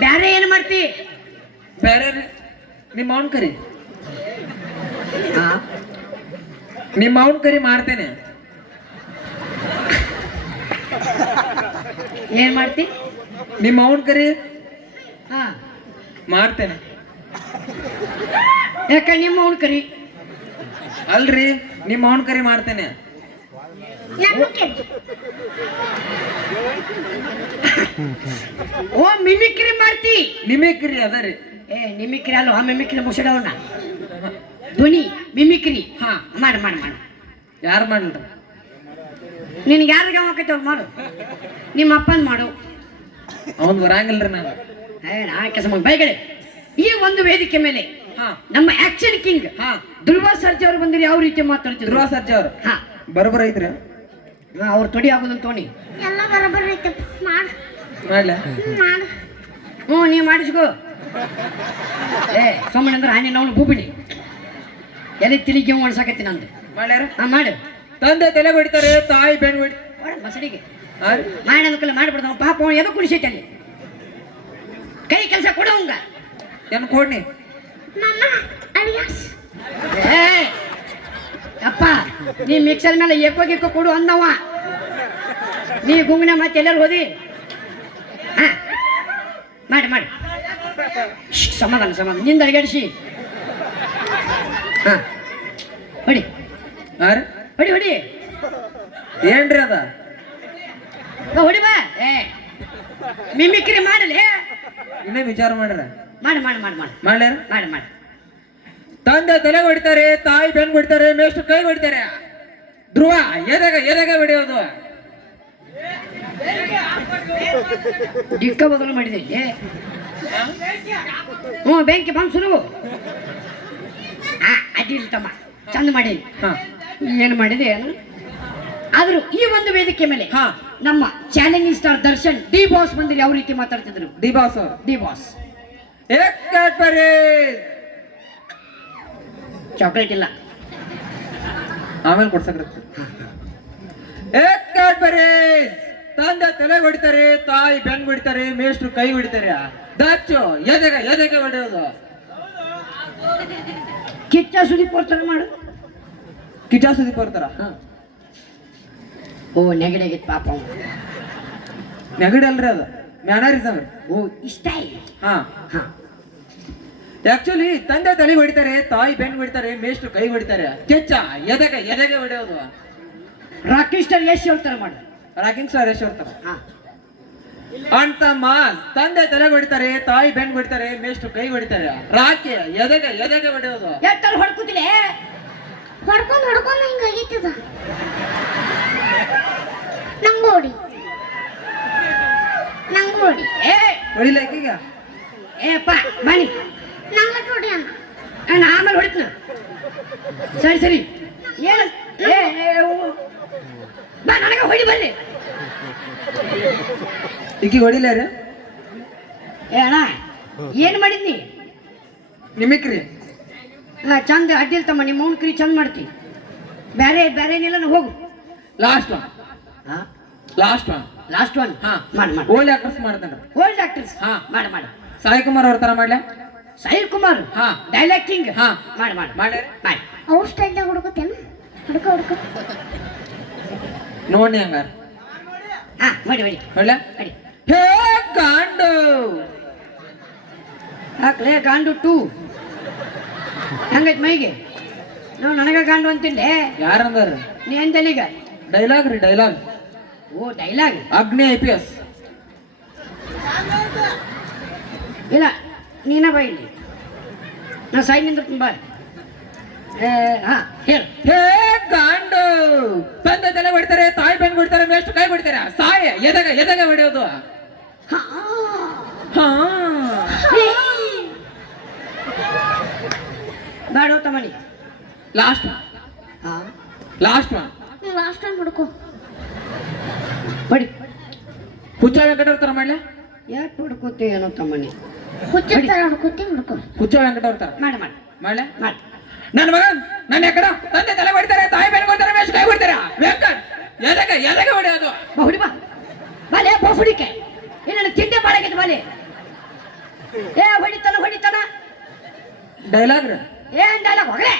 ಬ್ಯಾರೆ ಏನು ಮಾಡ್ತಿ ಬೇರೆ ನಿಮ್ಮ ಅವನ್ ಕರಿ ಹಾ ನಿಮ್ಮ ಅವನ್ ಕರಿ ಮಾಡ್ತೇನೆ ಏನ್ ಮಾಡ್ತಿ ನಿಮ್ಮ ಅವನ್ ಕರಿ ಹಾ ಮಾಡ್ತೇನೆ ಯಾಕ ನಿಮ್ಮ ಅವ್ನ ಕರಿ ಅಲ್ರಿ ನಿಮ್ಮ ಅವನ್ ಕರಿ ಮಾಡ್ತೇನೆ ನಮಗೆ ಓ ಮಿಮಿಕ್ರಿ ಮಾಡ್ತಿ ನಿಮಿಕ್ರಿ ಅದರಿ ನಿಮಿಕ್ರಿ ಅಲ್ಲ ಆ ಮಿಮಿಕ್ರಿ ಮುಗಿಸಿಡವಣ್ಣ ಧ್ವನಿ ಮಿಮಿಕ್ರಿ ಹಾ ಮಾಡು ಮಾಡು ಮಾಡು ಯಾರು ಮಾಡ್ಲ್ರಿ ನಿನಗೆ ಯಾರಿಗೆ ಹಾಕೈತೆ ಅವ್ರು ಮಾಡು ನಿಮ್ಮ ಅಪ್ಪನ ಮಾಡು ಅವನ್ ಬರಂಗಿಲ್ರಿ ನಾನು ನಾ ಕೆಲಸ ಮಾಡಿ ಬೈಗಡೆ ಈ ಒಂದು ವೇದಿಕೆ ಮೇಲೆ ಹಾ ನಮ್ಮ ಆಕ್ಷನ್ ಕಿಂಗ್ ಹಾ ಧ್ರುವ ಸರ್ಜಾ ಅವರು ಬಂದಿರಿ ಯಾವ ರೀತಿ ಮಾತಾಡ್ತಿದ್ರು ಧ್ರುವ ಸರ್ಜಾ ಅವ್ರು ಹಾ ಬರೋಬ್ಬರ ಐತ್ರಿ ಅವ್ರು ತೊಡಿ ಆಗೋದಂತ ತೋಣಿ ಎಲ್ಲ ಬರೋಬ್ಬರ ಐತಪ್ಪ ಮಾಡು ಮಾಡ್ಲ ಮಾಡು ನೀ ಮಾಡಿಸ್ಕೋ ಸೋಮಣ್ಣ ಅಂದ್ರೆ ಆನೆ ನಾವು ಭೂಬಿಣಿ ಎಲ್ಲಿ ತಿರುಗಿ ಒಣಸಾಕತ್ತಿ ನಂದು ಮಾಡ್ಯಾರ ಹಾ ಮಾಡು ತಂದೆ ತಲೆ ಹೊಡಿತಾರೆ ತಾಯಿ ಬೆಣ್ಣು ಹೊಡಿ ಬಸಡಿಗೆ ಹಾ ರೀ ಮಾಡಿ ಅಂದ್ಕಲ್ಲ ಮಾಡಿಬಿಡ್ತಾವ ಪಾಪ ಅವ್ನು ಎದೋ ಕುಣಿಸೈತೆ ಅಲ್ಲಿ ಕೈ ಕೆಲಸ ಕೊಡೋಂಗ ಏನ್ ಕೊಡ್ನಿ ಮಾಮ ಅಳಿಯಾಸ್ ಅಪ್ಪ ನೀ ಮಿಕ್ಸರ್ ಮೇಲೆ ಎಕ್ಕೋ ಕೊಡು ಅಂದವ ನೀ ಗುಂಗನೆ ಮತ್ತೆ ಎಲ್ಲರೂ ಹೋದಿ ಹಾ ಮಾಡಿ ಮಾಡಿ ಸಮಾಧಾನ ಸಮಾಧಾನ ನಿಂದ ಅಡಿಗಾಡಿಸಿ ಹಾ ಹೊಡಿ ಯಾರು ಹೊಡಿ ಹೊಡಿ ಏನ್ರಿ ಅದ ಹೊಡಿ ಬಾ ಏ ಮಿಮಿಕ್ರಿ ಮಾಡಲಿ ಇನ್ನೇ ವಿಚಾರ ಮಾಡ್ರ ಮಾಡಿ ಮಾಡಿ ಮಾಡಿ ಮಾಡಿ ಮಾಡ್ಯಾರ ಮಾಡಿ ಮಾಡಿ ತಂದೆ ತಲೆ ಹೊಡಿತಾರೆ ತಾಯಿ ಬೆನ್ ಹೊಡಿತಾರೆ ಮೇಷ್ಟು ಕೈ ಹೊಡಿತಾರೆ ಧ್ರುವ ಎದಾಗ ಹೊಡೆಯೋದು ಡಿಕ್ಕ ಬದಲು ಮಾಡಿದೆ ಹ್ಞೂ ಬೆಂಕಿ ಬಂದು ಸುರು ಅಡ್ಡಿಲ್ಲ ತಮ್ಮ ಚಂದ ಮಾಡಿ ಹಾ ಏನು ಮಾಡಿದೆ ಏನು ಆದರೂ ಈ ಒಂದು ವೇದಿಕೆ ಮೇಲೆ ಹಾ ನಮ್ಮ challenging star Darshan D boss ಬಂದಿರಿ ಯಾವ ರೀತಿ ಮಾತಾಡ್ತಿದ್ರು D boss D boss chocolate ಇಲ್ಲ ಆಮೇಲೆ ಕೊಡ್ಸಕ್ರತ್ತೆ ತಂದೆ ತಲೆ ಹೊಡಿತಾರೆ ತಾಯಿ ಬೆನ್ ಹೊಡಿತಾರೆ ಮೇಷ್ಟ್ರು ಕೈ ಹೊಡಿತಾರೆ ದಚ್ಚು ಎದೆಗೆ ಹೊಡೆಯೋದು ಕಿಚ್ಚ ಸುದೀಪ್ ಬರ್ತಾರೆ ಮಾಡು ಕಿಚ್ಚ ಸುದೀಪ್ ಬರ್ತಾರ ಓ ನೆಗಡಿಗೆ ಪಾಪ ಅವ್ನು. ನೆಗಡಿ ಅಲ್ರಿ ಅದು ಮ್ಯಾನರಿಸಮ್ ಓ ಇಷ್ಟ ಹಾ ಹಾ ಆಕ್ಚುಲಿ ತಂದೆ ತಲೆ ಹೊಡಿತಾರೆ ತಾಯಿ ಬೆನ್ ಹೊಡಿತಾರೆ ಮೇಷ್ಟ್ರು ಕೈ ಹೊಡಿತಾರೆ ಕೆಚ್ಚ ಎದೆಗೆ ಹೊಡೆಯೋದು ರಾಕಿ ಸ್ಟಾರ್ ಯಶ್ ಹೇಳ್ತಾರೆ ಮಾಡು ರಾಕಿಂಗ್ ಸ್ಟಾರ್ ಯಶ್ ಬರ್ತಾರ ಹಾ ಅಂತ ತಂದೆ ತಲೆ ಹೊಡಿತಾರೆ ತಾಯಿ ಬೆನ್ ಹೊಡಿತಾರೆ ಮೇಷ್ಟ್ರು ಕೈ ಹೊಡಿತಾರೆ ರಾಕಿ ಎದೆಗೆ ಹೊಡೆಯೋದು ಎತ್ತರ ಹೊಡ್ಕೂತಿಲೆ ಹೊಡ್ಕೊಂಡು ಹಿಂಗ ಆಗೈತದ ನಂಗೋಡಿ ಏ ಹೊಡಿಲ್ಲ ಈಗ ಏಪ್ಪ ಬನ್ನಿ ನಂಗಟೋಡಿ ಅಣ್ಣ ನಾನು ಆಮೇಲೆ ಹೊಡಿತ್ನ ಸರಿ ಏನು ಏ ಬಾ ನನಗೆ ಹೊಡಿ ಬರ್ರಿ ಈಗ ಹೊಡಿಲ್ಲ ರೀ ಏ ಅಣ್ಣ ಏನು ಮಾಡಿದ್ನಿ ನಿಮಿಕ್ರಿ ಚಂದ ಅಡ್ಡಿಲ್ ತಮ್ಮ ನಿಮ್ಮ ಅವ್ನ ಕ್ರಿ ಚಂದ ಮಾಡ್ತಿ ಬೇರೆ ಏನಿಲ್ಲ ಹೋಗು ಲಾಸ್ಟ್ ಒನ್ ಹಾ ಲಾಸ್ಟ್ ಒನ್ ಹಾ ಮಾಡಿ ಮಾಡಿ ಓಲ್ಡ್ ಆಕ್ಟರ್ಸ್ ಮಾಡ್ತಾನೆ ಓಲ್ಡ್ ಆಕ್ಟರ್ಸ್ ಹಾ. ಮಾಡಿ ಸಾಯಿ ಕುಮಾರ್ ಅವ್ರ ತರ ಮಾಡ್ಲ ಸಾಯಿ ಕುಮಾರ್ ಹಾ. ಡೈಲಾಗ್ ಕಿಂಗ್ ಹಾ. ಮಾಡಿ ಮಾಡ್ಯಾರ ಮಾಡಿ ಅವ್ರ ಸ್ಟೈಲ್ದಾಗ ಹುಡುಕತ್ತೇನ ಹುಡುಕ ನೋಡಿ ಹಂಗಾರ ಹಾ ಮಾಡಿ ಹೊಡ್ಲ ಮಾಡಿ ಹೇ ಗಾಂಡು ಹಾಕ್ಲೇ ಗಾಂಡು 2 ಹಂಗೈತ್ ಮೈಗೆ ನಾವು ನನಗ ಗಾಂಡು ಅಂತಿಲ್ಲೇ ಯಾರಂದಾರ ನೀ ಎಂದಲ್ಲಿಗ ಡೈಲಾಗ್ ಓ ಡೈಲಾಗ್ ಅಗ್ನಿ IPS ಇಲ್ಲ ನೀನ ಬಾ ಇಲ್ಲಿ ನಾ ಸಾಯಿ ನಿಂದಿರ್ತೀನಿ ಬಾ ಹಾ ಹೇಳು ಹೇ ಗಾಂಡು ತಂದೆ ತಲೆ ಹೊಡಿತಾರೆ ತಾಯಿ ಬೆನ್ ಹೊಡಿತಾರೆ ಮೇಷ್ಟು ಕೈ ಹೊಡಿತಾರೆ ಸಾಯ ಎದೆಗೆ ಹೊಡೆಯೋದು ಹಾ ಬಾಡೋ ತಮ್ಮನಿ ಲಾಸ್ಟ್ ಹಾ ಲಾಸ್ಟ್ ಟೈಮ್ ಹುಡುಕು ಬಡಿ ಹುಚ್ಚ ವೆಂಕಟ ಅವ್ರ ತರ ಮಾಡ್ಲ ಯಾಕೆ ಹುಡ್ಕೋತಿ ಏನೋ ತಮ್ಮನಿ ಹುಚ್ಚುತ್ತರ ಹುಡುಕು ಹುಚ್ಚ ವೆಂಕಟ ಅವ್ರ ತರ ಮಾಡಿ ಮಾಡ್ಲ ಮಾಡಿ ನನ್ನ ಮಗ ನನ್ನ ಎಕಡ ತಂದೆ ತಲೆ ಹೊಡಿತಾರೆ ತಾಯಿ ಬೆನ್ ಹೊಡಿತಾರೆ ಮೇಷ್ಟು ಕೈ ಹೊಡಿತಾರೆ ವೆಂಕಟ್ ಎದೆಗೆ ಹೊಡೆಯೋದು ಬಾ ಹುಡಿ ಬಾ ಬಾಲೆ ಬೋಫುಡಿಕೆ ಇಲ್ಲ ತಿಂಡಿ ಮಾಡಕ್ಕೆ ಬಾಲೆ ಏ ಹೊಡಿತಾನ ಡೈಲಾಗ್ ರೀ ಏನ್ ಡೈಲಾಗ್ ಹೋಗಲೇ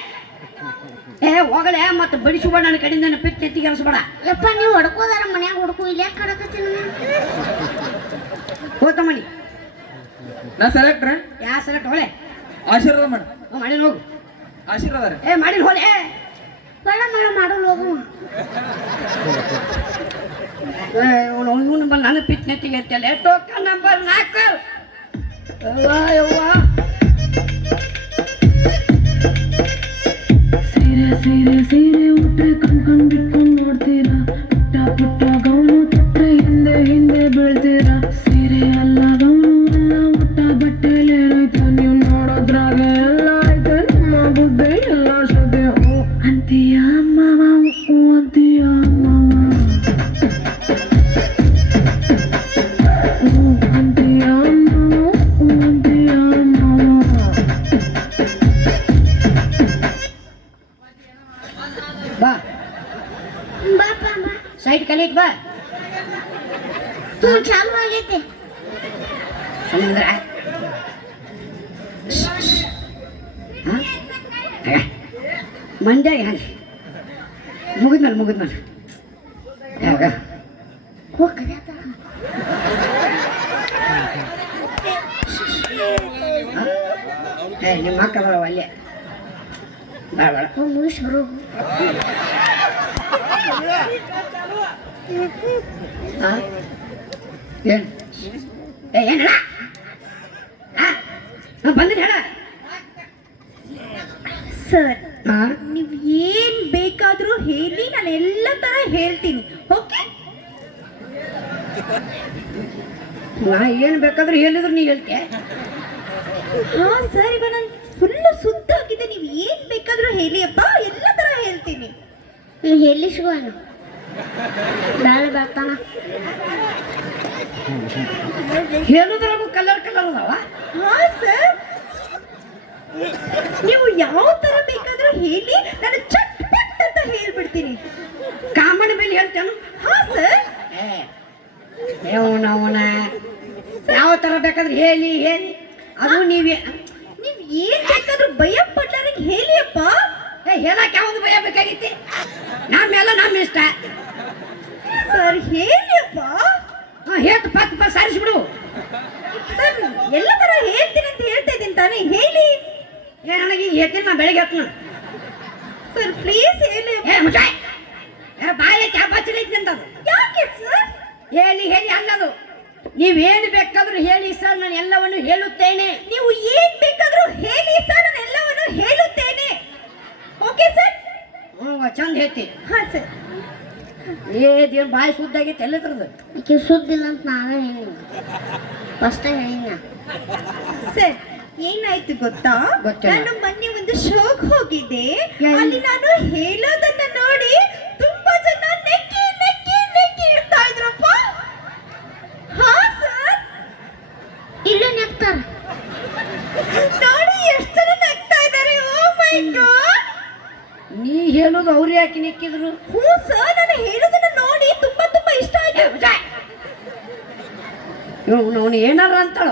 ಹೋಗಲೇ ಮತ್ತೆ ಬಡಿಸುಬೇಡ ನನ್ನ ಕಡೆಯಿಂದ ಪಿತ್ ನೆತ್ತಿಗೆ ಅನಿಸ್ಬೇಡ ಯಪ್ಪ ನೀವು ಹೊಡ್ಕೋದಾರ ಮನ್ಯಾಗ ಹುಡುಕು ಇಲ್ಲಿ ಯಾಕೆ ಕಡಕತ್ತೀನಿ ಹೋತಮ್ಮನಿ ನಾ ಸೆಲೆಕ್ಟ್ರ ಯಾ ಸೆಲೆಕ್ಟ್ ಹೋಗಲೇ ಆಶೀರ್ವಾದ ಮಾಡ ಮಾಡಿನ ಹೋಗು ಆಶೀರ್ವಾದ ರೀ ಮಾಡಿನ ಹೋಲೆ ಬೇಡ ಮಾಡಲು ಹೋಗು ಇವನು ಬಂದು ನನ್ನ ಪಿತ್ ನೆತ್ತಿಗೆ ಎತ್ತಲ್ಲ ಟೋಕನ್ ನಂಬರ್ 4 ಯವ್ವ ಸೀರೆ ಉಟ್ರೆ ಕಣ್ ಬಿಟ್ಕೊಂಡು ನೋಡ್ತೀರಾ ಪುಟ್ಟ ಗೌನು ತೊಟ್ರೆ ಹಿಂದೆ ಬೀಳ್ತೀರಾ ಸೀರೆ ಅಲ್ಲ ಗೌನು ಅಲ್ಲ ಉಟ್ಟ ಬಟ್ಟೆಲಿ ಏನೈತೆ ನೀವು ನೋಡೋದ್ರಾಗ ಎಲ್ಲ ಐತೆ ನಿಮ್ಮ ಬುದ್ಧಿ ಎಲ್ಲ ಶ್ರದ್ಧೆ ಓ ಅಂತೀಯ ಅಮ್ಮವ ಓ ಅಂತೀಯ ಅಮ್ಮವ ಓ ಅಂತೀಯ ಅಮ್ಮವ ಓ ಅಂತೀಯ ಅಮ್ಮವ ಬಾ ಬಾಪ ಬಾ ಸೈಡ್ ಕಲಿಕ್ ಬಾ ಚಾಲು ಆಗೈತೆ ಸಮಂದ್ರ ಮಂಡ್ಯಾಗ ಹಂಗೆ ಮುಗಿದ್ಮೇಲೆ ಯಾವಾಗ ಹೋಗ್ಕದ ನಿಮ್ಮ ಅಕ್ಕದಳ ಅಲ್ಲೇ ಬೇಡ ಬೇಡ ಮುಗಿಸ್ ಬರು ಏನು ಏನಲ್ಲ ಬಂದಿನಿ ಹೇಳ ಸರ್ ಹಾ ನೀವು ಏನ್ ಬೇಕಾದ್ರೂ ಹೇಳಿ ನಾನು ಎಲ್ಲ ತರ ಹೇಳ್ತೀನಿ ಓಕೆ ನಾ ಏನು ಬೇಕಾದ್ರೂ ಹೇಳಿದ್ರು ನೀ ಹೇಳ್ತೆ ಹಾ ಸರ್ ಇವಾಗ ನಾನು ಫುಲ್ಲು ಸುದ್ದಾಗಿದೆ ನೀವು ಏನ್ ಬೇಕಾದ್ರೂ ಹೇಳಿ ಅಪ್ಪ ಎಲ್ಲ ತರ ಹೇಳ್ತೀನಿ ನೀವು ಹೇಳಿಸ್ಕೋನು ಬೇಡ ಬರ್ತಾನ ಹೇಳುದ್ರಾಗೂ ಕಲರ್ ಕಲರ್ ಅದಾವ ಹಾ ಸರ್ ನೀವು ಯಾವ ತರ ಬೇಕಾದ್ರೂ ಹೇಳಿ ನಾನು ಚಟ್ಪಟ್ ಅಂತ ಹೇಳ್ಬಿಡ್ತೀನಿ ಕಾಮನ್ ಮೇಲೆ ಹೇಳ್ತೇನು ಹಾ ಸರ್ ಅವನ ಯಾವ ಥರ ಬೇಕಾದ್ರೆ ಹೇಳಿ ಹೇಳಿ ಅದು ನೀವೇ ನೀವು ಏನ್ ಬೇಕಾದ್ರೂ ಭಯ ಪಟ್ಟರಿಗೆ ಹೇಳಿ ಅಪ್ಪ ಹೇಳಕ್ಕೆ ಯಾವುದು ಭಯ ಬೇಕಾಗಿತ್ತೆ ನಮ್ಮ ಇಷ್ಟ ಸರ್ ಹೇಳಿ ಅಪ್ಪ ಹೇಳ್ತು ಪತ್ ಸಾರಿಸ್ಬಿಡು ಸರ್ ಎಲ್ಲ ತರ ಹೇಳ್ತೀನಿ ಅಂತ ಹೇಳ್ತಾ ಇದ್ದೀನಿ ತಾನೇ ಹೇಳಿ ನನಗೆ ಈಗ ಹೇಳ್ತೀನಿ ನಾ ಬೆಳಗ್ಗೆ ಹೇಳ್ತೀನಿ ಸರ್ ಪ್ಲೀಸ್ ಹೇಳಿ ಅಪ್ಪ. ಮುಚಾಯ್ ಬಾಯ ಚಾಪಚ್ಚಲೈತಿ ಅಂತದು ಯಾಕೆ ಸರ್ ಹೇಳಿ ಹೇಳಿ ಅಲ್ಲದು ನೀವೇನು ಬೇಕಾದ್ರೂ ಹೇಳಿ ಸರ್ ನಾನು ಎಲ್ಲವನ್ನು ಹೇಳುತ್ತೇನೆ ನೀವು ಏನ್ ಬೇಕಾದ್ರೂ ಹೇಳಿ ಸರ್ ನಾನು ಎಲ್ಲವನ್ನು ಹೇಳುತ್ತೇನೆ ಓಕೆ ಸರ್ ಚಂದ ಹೇಳ್ತಿ ಹಾ ಸರ್ ದೇವ್ರ ಬಾಯಿ ಸುದ್ದಾಗೈತೆ ಎಲ್ಲ ಥರದ್ದು ಈಕೆ ಸುದ್ದಿಲ್ಲ ಅಂತ ನಾವೇ ಹೇಳಿ ಫಸ್ಟ್ ಹೇಳಿನ ಸರ್ ಏನಾಯ್ತು ಗೊತ್ತಾ ಗೊತ್ತಿಲ್ಲ. ನಾನು ಮೊನ್ನೆ ಒಂದು ಶೋಕ್ ಹೋಗಿದ್ದೆ ಎಲ್ಲಿ? ಅಲ್ಲಿ ನಾನು ಹೇಳೋದನ್ನ ನೋಡಿ ತುಂಬಾ ಜನ ನೆಕ್ಕಿ ನೆಕ್ಕಿ ನೆಕ್ಕಿ ಇಡ್ತಾ ಇದ್ರಪ್ಪ ಹಾ ಸರ್ ಇಲ್ಲೂ ನೆಕ್ತಾರ ನೋಡಿ ಎಷ್ಟು ಜನ ನೆಕ್ತಾ ಇದ್ದಾರೆ ಓ ಮೈ ಗಾಡ್ ನೀ ಹೇಳೋದು ಅವ್ರು ಯಾಕೆ ನಿಕ್ಕಿದ್ರು ಹ್ಞೂ ಸರ್ ನಾನು ಹೇಳೋದನ್ನ ನೋಡಿ ತುಂಬಾ ತುಂಬಾ ಇಷ್ಟ ಆಯ್ತು ಅವನು ಏನಾರ ಅಂತಾಳ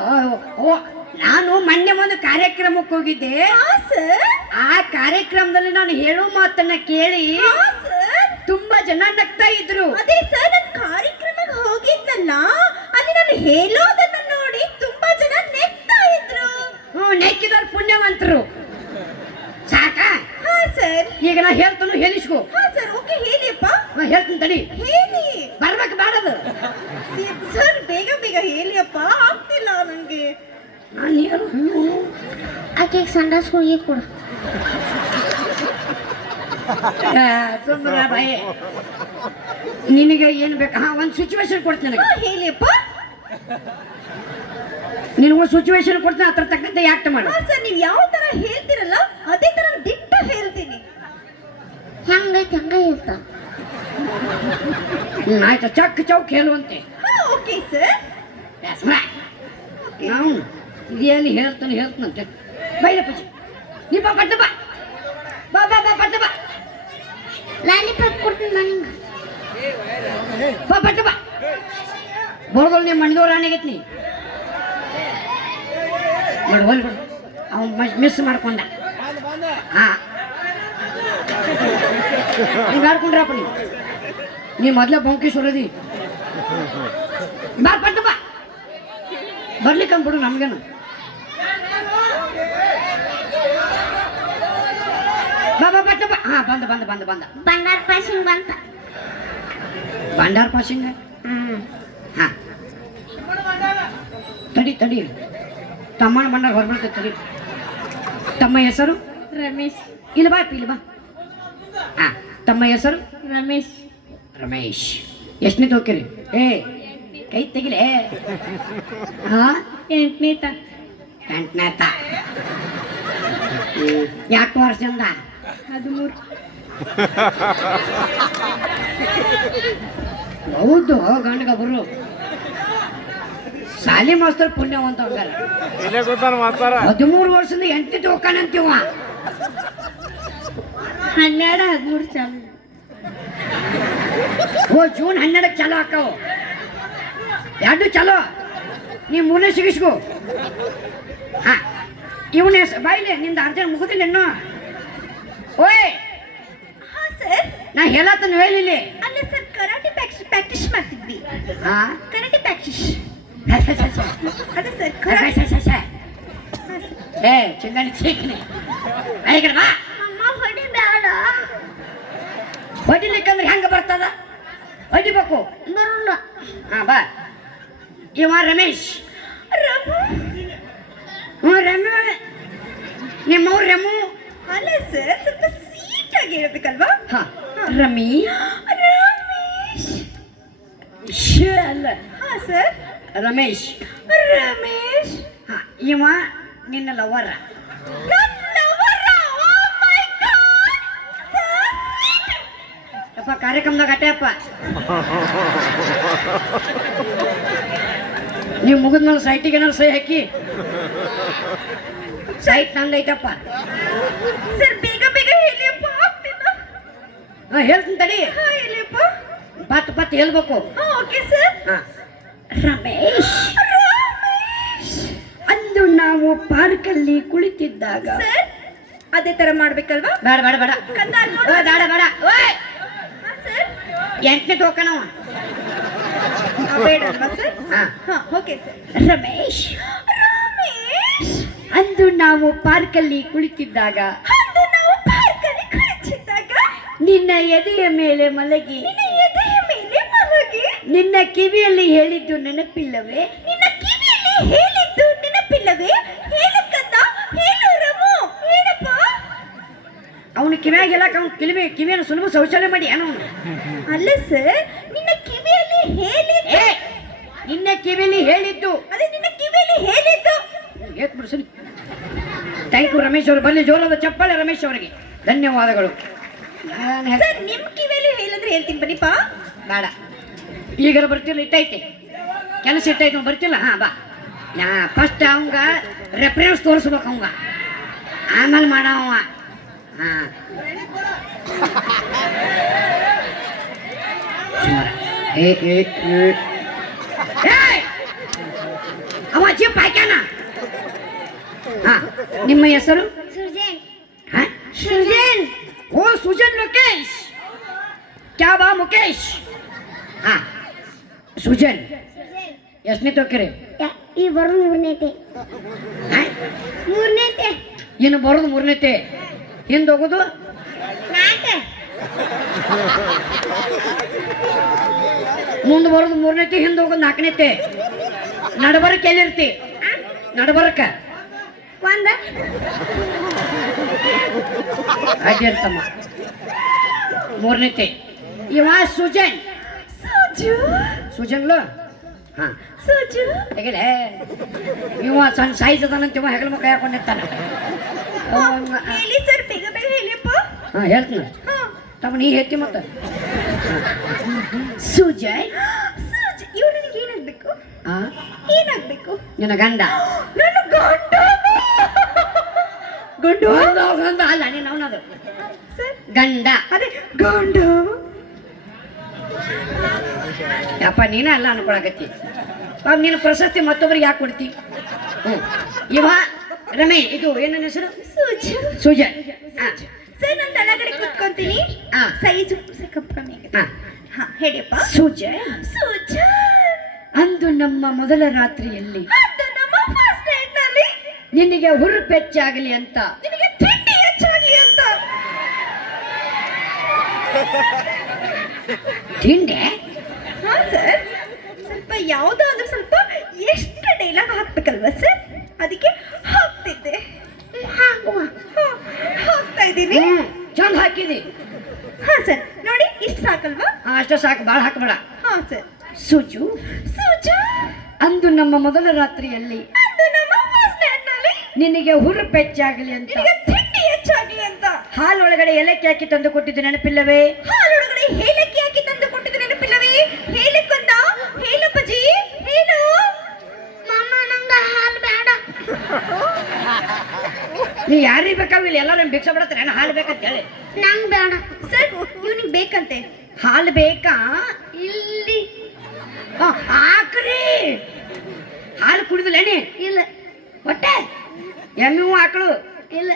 ಓ ನಾನು ಮೊನ್ನೆ ಒಂದು ಕಾರ್ಯಕ್ರಮಕ್ಕೆ ಹೋಗಿದ್ದೆ ಹಾ ಸರ್ ಆ ಕಾರ್ಯಕ್ರಮದಲ್ಲಿ ನಾನು ಹೇಳೋ ಮಾತನ್ನ ಕೇಳಿ ಹಾ ಸರ್ ತುಂಬಾ ಜನ ನಗ್ತಾ ಇದ್ರು ಅದೇ ಸರ್ ನಾನು ಕಾರ್ಯಕ್ರಮಕ್ಕೆ ಹೋಗಿದ್ನಲ್ಲ ಅಲ್ಲಿ ನಾನು ಹೇಳೋದನ್ನ ನೋಡಿ ತುಂಬಾ ಜನ ನೆಕ್ತಾ ಇದ್ರು ನೆಕ್ಕಿದವ್ರು ಪುಣ್ಯವಂತರು ಸಾಕ ಹಾ ಸರ್ ಈಗ ನಾ ಹೇಳ್ತಾನು ಹೇಳಿಸ್ಕೊ ಹಾ ಸರ್ ಓಕೆ ಹೇಳಿಯಪ್ಪ ಹೇಳ್ತೀನಿ ತಡಿ ಹೇಳಿ ಬರ್ಬೇಕು ಬೇಡದು ಸರ್ ಬೇಗ ಬೇಗ ಹೇಳಿಯಪ್ಪ ಆಗ್ತಿಲ್ಲ ನನಗೆ ನಾನು ಹೇಳು ಆಕೆಗೆ ಸಂಡಾಸ್ ಹೋಗಿ ಕೊಡು ಸುಮ್ಮನೆ ಬಾಯಿ ನಿನಗೆ ಏನು ಬೇಕು ಹಾ ಒಂದು ಸಿಚುವೇಶನ್ ಕೊಡ್ತೀನಿ ನನಗೆ ಹೇಳಿಯಪ್ಪ ನಿನಗೊಂದು ಸಿಚುವೇಶನ್ ಕೊಡ್ತೀನಿ ಅದ್ರ ತಕ್ಕಂತೆ ಆಕ್ಟ್ ಮಾಡು ಹಾ ಸರ್ ನೀವು ಯಾವ ತರ ಹೇಳ್ತಿರಲ್ಲ ಅದೇ ತರ ದಿಟ್ಟ ಹೇಳ್ತೀನಿ ಹೆಂಗೈತೆ ಹಂಗ ಹೇಳ್ತಾ ಆಯ್ತು ಚಕ್ ಚೌಕ್ ಹೇಳುವಂತೆ ಹಾ ಓಕೆ ಸರ್ ನಾವು ಇದೇನು ಹೇಳ್ತಾನಂತೆ ಬೈಲಪ್ಪ ನೀ ಬಾ ಪಟ್ಟ ಬಾ ಬಾ ಬಾ ಬಾ ಪಟ್ಟ ಬಾ ಲಾಲಿಪಾಪ್ ಕೊಡ್ತೀನಿ ನನಗೆ ಬಾ ಪಟ್ಟ ಬಾ ಬೋರ್ಗಳು ನಿಮ್ಮ ಮಣ್ಣದವ್ರು ಆಣೆಗೈತಿ ನೀ ನೋಡಿ ಹೋಲ್ ಬಿಡು ಅವ್ನು ಮಿಸ್ ಮಾಡ್ಕೊಂಡ ಹಾ ಹಿಂಗೆ ಆಡ್ಕೊಂಡ್ರಪ್ಪ ನೀ ಮೊದಲೇ ಬೊಂಕೇಶ್ವರದಿ ಬಾ ಪಟ್ಟ ಬಾ ಬರ್ಲಿಕ್ಕೆ ಅಂದ್ಬಿಡು ನಮ್ಗೇನು ಬಾ ಬಾ ಪಟ್ಟ ಬಾ ಹಾ ಬಂದ ಬಂಗಾರ ಪಾಸಿಂಗ್ ಬಂತ ಭಂಡಾರ ಪಾಸಿಂಗ ಹಾ ತಡಿ ತಮ್ಮನ ಭಂಡಾರ ಹೊರಬರ್ತೈತೆ ತಡಿ ತಮ್ಮ ಹೆಸರು ರಮೇಶ್ ಇಲ್ಲಿ ಬಾ ಇಲ್ಲಿ ಬಾ ಹಾ ತಮ್ಮ ಹೆಸರು ರಮೇಶ್ ಎಷ್ಟನೇ ಹೋಗ್ತೀರಿ ಏ ಕೈ ತೆಗಿಲೆ ಹಾ 8ನೇ ಎಂಟನೇ ತ ಯಾಕೆ ವರ್ಷದಿಂದ 13 ಹೌದು ಗಂಡಗಬ್ರು ಸಾಲಿ ಮಾಸ್ತರ್ ಪುಣ್ಯವಂತ ಹಂಗಾರ 13 ವರ್ಷದಿಂದ 8ನೇ ಹೋಗ್ಕಾನಂತೀವ 12 13 ಚಾಲು ಓ ಜೂನ್ 12ಕ್ಕೆ ಚಾಲು ಹಾಕವು ಎರಡು ಚಲೋ ನೀ ಮೂಲೆ ಸಿಗಿಸ್ಕೋ ಹಾ ಇವನೇ ಬಾಯಿಲೆ ನಿಂದು ಅರ್ಜೆಂಟ್ ಮುಗುದಿಲ್ಲ ಇನ್ನು ಓಯ್ ಹಾ ಸರ್ ನಾ ಹೇಳತ್ತನ ಹೇಳಿಲ್ಲ ಅಲ್ಲ ಸರ್ ಕರಾಟೆ ಪ್ರಾಕ್ಟೀಸ್ ಮಾಡ್ತಿದ್ವಿ ಹಾ ಕರಾಟೆ ಪ್ರಾಕ್ಟೀಸ್ ಛೆ, ಛೆ, ಛೆ, ಛೆ. ಅದೇ ಸರ್ ಛೆ, ಛೆ, ಛೆ, ಛೆ. ಏ ಚಿಂಗಣಿ ಚೀಕ್ನಿ ಈ ಕಡೆ ಬಾ. ಮಮ್ಮ ಹೊಡಿಬೇಡ. ಹೊಡಿಲಿಕ್ಕಂದ್ರೆ ಹೆಂಗ ಬರ್ತದ? ಹೊಡಿಬೇಕು. ಬರಲ್ಲ. ಹಾ ಬಾ. ಇವ ರಮೇಶ್. ರಮು. ಹ್ಞೂ ರಮು. ನಿಮ್ಮವ್ರು ರಮು. ಅಲ್ಲ ಸರ್, ಸ್ವಲ್ಪ ಸ್ವೀಟ್ ಆಗಿ ಹೇಳ್ಬೇಕಲ್ವಾ? ಹಾ ರಮಿ. ರಮೇಶ್. ಶೇ ಅಲ್ಲ ಹಾ ಸರ್. ರಮೇಶ್. ರಮೇಶ್. ಹಾ ಇವ ನಿನ್ನ ಲವರ. ನನ್ನ lover. Oh my God. So sweet. ಅಪ್ಪ ಕಾರ್ಯಕ್ರಮದಾಗ ಅಟ್ಟೆಯಪ್ಪ ನೀವು ಮುಗಿದ್ಮೇಲೆ ಸೈಟಿಗೆ ಏನಾರು ಸಹಿ ಹಾಕಿ. ಸೈಟ್ ನಂದೈತಪ್ಪ. ಸರ್ ಬೇಗ ಬೇಗ ಹೇಳಿಯಪ್ಪ, ಆಗ್ತಿಲ್ಲ. ಹಾ ಹೇಳ್ತೀನಿ ತಡಿ. ಹಾ ಹೇಳಿಯಪ್ಪ. ಪತ್ ಹೇಳ್ಬೇಕು. ಹಾ ಓಕೆ ಸರ್. ಹಾ ರಮೇಶ್. ಅಂದು ನಾವು ಪಾರ್ಕಲ್ಲಿ ಕುಳಿತಿದ್ದಾಗ. ಸರ್ ಅದೇ ತರ ಮಾಡ್ಬೇಕಲ್ವಾ? ಬೇಡ ಬೇಡ ಬೇಡ ಕಂದ ಓ, ಬೇಡ ಬೇಡ ಓಯ್ ಹಾ ಸರ್. 8ನೇ ಟೋಕನವ. ಬೇಡ ಅಲ್ವಾ ಸರ್? ಹಾ ಹಾ ಓಕೆ ಸರ್. ರಮೇಶ್. ರಮೇಶ್. ಅಂದು ನಾವು ಪಾರ್ಕಲ್ಲಿ ಕುಳಿತಿದ್ದಾಗ ಅಂದು ನಾವು ಪಾರ್ಕಲ್ಲಿ ಕುಳಿತಿದ್ದಾಗ ನಿನ್ನ ಎದೆಯ ಮೇಲೆ ಮಲಗಿ ನಿನ್ನ ಎದೆಯ ಮೇಲೆ ಮಲಗಿ ನಿನ್ನ ಕಿವಿಯಲ್ಲಿ ಹೇಳಿದ್ದು ನೆನಪಿಲ್ಲವೇ? ನಿನ್ನ ಕಿವಿಯಲ್ಲಿ ಹೇಳಿದ್ದು ನೆನಪಿಲ್ಲವೇ? ಹೇಳು ಕಂದ, ಹೇಳು ರಮು, ಹೇಳಪ್ಪ. ಅವನು ಕಿವಿಯಾಗೆಲ್ಲ ಅವ್ನು ಕಿವಿಯನ್ನು ಸುಲಭ ಶೌಚಾಲಯ ಮಾಡಿ ಏನೋ ಅವನು. ಅಲ್ಲ ಸರ್, ನಿನ್ನ ಕಿವಿಯಲ್ಲಿ ಹೇಳಿದ್ದು. ಏ ನಿನ್ನ ಕಿವಿಯಲ್ಲಿ ಹೇಳಿದ್ದು. ಅದೇ ನಿನ್ನ ಕಿವಿಯಲ್ಲಿ ಹೇಳಿದ್ದು. ಏತ್ ಬಿಡಿಸಲಿ. ಥ್ಯಾಂಕ್ ಯು ರಮೇಶ್ ಅವರು. ಬರಲಿ ಜೋರಾದ ಚಪ್ಪಾಳೆ ರಮೇಶ್ ಅವರಿಗೆ. ಧನ್ಯವಾದಗಳು. ಸರ್ ನಿಮ್ ಕಿವಿಯಲ್ಲಿ ಹೇಳಿದ್ರೆ ಹೇಳ್ತೀನಿ ಬನ್ನಿಪ್ಪ. ಬೇಡ ಈಗಾರ ಬರ್ತಿಲ್ಲ, ಇಟ್ಟೈತಿ ಕೆಲಸ ಇಟ್ಟೈತಿ ಬರ್ತಿಲ್ಲ. ಹಾ ಬಾ. ಫಸ್ಟ್ ಅವಂಗ ರೆಫರೆನ್ಸ್ ತೋರಿಸ್ಬೇಕು ಅವಂಗ, ಆಮೇಲೆ ಮಾಡವ. ಹಾ ಏ ಏ ಅವ ಜಿಪ್ ಹಾಕ್ಯಾನ. ಹಾ ನಿಮ್ಮ ಹೆಸರು? ಸುಜನ್. ಹಾ ಸುಜನ್. ಓ ಸುಜನ್ ಲೋಕೇಶ್. ಕ್ಯಾ ಬಾ ಮುಕೇಶ್. ಹಾ ಸುಜನ್ ಎಷ್ಟನೇ ತೋಕಿರಿ? ಈ ಬರೋದು ಮೂರನೇತೆ. ಮೂರನೇತೆ. ಇನ್ನು ಬರೋದು ಮೂರನೇತೆ, ಹಿಂದೆ ಹೋಗೋದು 4. ಮುಂದೆ ಬರೋದು ಮೂರನೇತೆ, ಹಿಂದೆ ಹೋಗೋದು 4ನೇತೆ. ನಡಬರಕ್ಕೆ ಎಲ್ಲಿರ್ತಿ? ನಡಬರಕ್ಕ 1. ಅಡ್ಡಿರ್ತಮ್ಮ. 3ನೇತೆ ಇವ ಸುಜನ್. ಸೂಜು. ಸುಜನ್ಲು. ಹಾ ಸೂಜು. ಹೇಗಿಲ್ಲ ಇವ ಸಣ್ಣ ಸೈಜ್ ಅದಾನಂತ ಇವ ಹೆಗಲ ಕೈ ಹಾಕೊಂಡಿರ್ತಾನ. ಹೇಳಿ ಸರ್, ಬೇಗ ಬೇಗ ಹೇಳಿಯಪ್ಪ. ಹಾ ಹೇಳ್ತೀನಿ ಹಾ. ತಮ್ಮ ನೀ ಹೇಳ್ತಿ ಮತ್ತ. ಸುಜಯ್. ಸೂಜು. ಇವ್ ನನಗೆ ಏನಾಗ್ಬೇಕು? ಹಾ ಏನಾಗ್ಬೇಕು? ನಿನ್ನ ಗಂಡ. ನನ್ನ ಗಂಡ. ಗಂಡು. ಗಂಡ ಅಲ್ಲ ನೀನು ಅವನದು ಸರ್ ಗಂಡ. ಅದೇ ಗಂಡ. ಯಪ್ಪ ನೀನೇ ಅಲ್ಲ ಅನ್ಕೊಳಕತ್ತಿ. ಪಾಪ ನೀನು ಪ್ರಶಸ್ತಿ ಮತ್ತೊಬ್ಬರಿಗೆ ಯಾಕೆ ಕೊಡ್ತಿ? ಇವ ರಮೇ. ಇದು ಏನನ್ನ ಹೆಸರು? ಸೂಜು. ಸುಜನ್. ಹಾ ಸರ್ ನಾನು ತಳಗಡೆ ಕುತ್ಕೊಂತೀನಿ. ಹಾ. ಸೈಜು ಸ್ವಲ್ಪ ಕಮ್ಮಿ ಆಗುತ್ತೆ. ಹಾ ಹಾ ಹೇಳಿಯಪ್ಪ. ಸುಜನ್. ಸೂಜು. ಅಂದು ನಮ್ಮ ಮೊದಲ ರಾತ್ರಿಯಲ್ಲಿ ಅದು ನಮ್ಮ ಫಸ್ಟ್ ನೈಟ್ ನಲ್ಲಿ ನಿನಗೆ ಹುರುಪೆಚ್ಚಾಗಲಿ ಅಂತ ನಿನಗೆ ತಿಂಡಿ ಹೆಚ್ಚಾಗಿ ಅಂತ. ತಿಂಡೆ. ಹಾ ಸರ್, ಸ್ವಲ್ಪ ಯಾವುದಾದ್ರೂ ಸ್ವಲ್ಪ ಎಷ್ಟು ಡೈಲಾಗ್ ಹಾಕ್ಬೇಕಲ್ವಾ ಸರ್, ಅದಕ್ಕೆ ಹಾಕ್ತಿದ್ದೆ. ಹಾಕುವ. ಹಾ, ಹಾಕ್ತಾ ಇದ್ದೀನಿ. ಚಂದ ಹಾಕಿದಿ. ಹಾ ಸರ್ ನೋಡಿ, ಇಷ್ಟು ಸಾಕಲ್ವಾ? ಅಷ್ಟೇ ಸಾಕು, ಭಾಳ ಹಾಕಬೇಡ. ಹಾ ಸರ್. ಸುಜು. ಸೂಜು. ಅಂದು ನಮ್ಮ ಮೊದಲ ರಾತ್ರಿಯಲ್ಲಿ ಅದು ನಮ್ಮ ಫಸ್ಟ್ ನೈಟ್ ನಲ್ಲಿ ನಿನಗೆ ಹುರುಪೆಚ್ಚಾಗಲಿ ಅಂತ ನಿನಗೆ ತಿಂಡಿ ಹೆಚ್ಚಾಗಿ ಅಂತ ಹಾಲೊಳಗಡೆ ಏಲಕ್ಕಿ ಹಾಕಿ ತಂದು ಕೊಟ್ಟಿದ್ದು ನೆನಪಿಲ್ಲವೇ? ಹಾಲೊಳಗಡೆ ಏಲಕ್ಕಿ ಹಾಕಿ ತಂದು ಕೊಟ್ಟಿದ್ದು ನೆನಪಿಲ್ಲವೇ? ಹೇಳಿಕೊಂಡ ಹೇಳಪ್ಪಜಿ, ಹೇಳು. ಮಾಮ ನಂಗೆ ಹಾಲು ಬೇಡ. ನೀ ಯಾರಿಗೆ ಬೇಕಾವಿಲ್ಲ, ಎಲ್ಲರೂ ಭಿಕ್ಷೆ ಬಿಡತ್ತಾರೆ ಹಾಲು ಬೇಕಂತ ಹೇಳಿ. ನಂಗೆ ಬೇಡ. ಸರ್ ಇವನಿಗೆ ಬೇಕಂತೆ. ಹಾಲು ಬೇಕಾ? ಇಲ್ಲಿ ಹಾಕ್ರಿ. ಹಾಲು ಕುಡಿದಿಲ್ಲ ನೀ? ಇಲ್ಲ. ಹೊಟ್ಟೆ ಎಮ್ಮೆ ಆಕಳು ಇಲ್ಲ.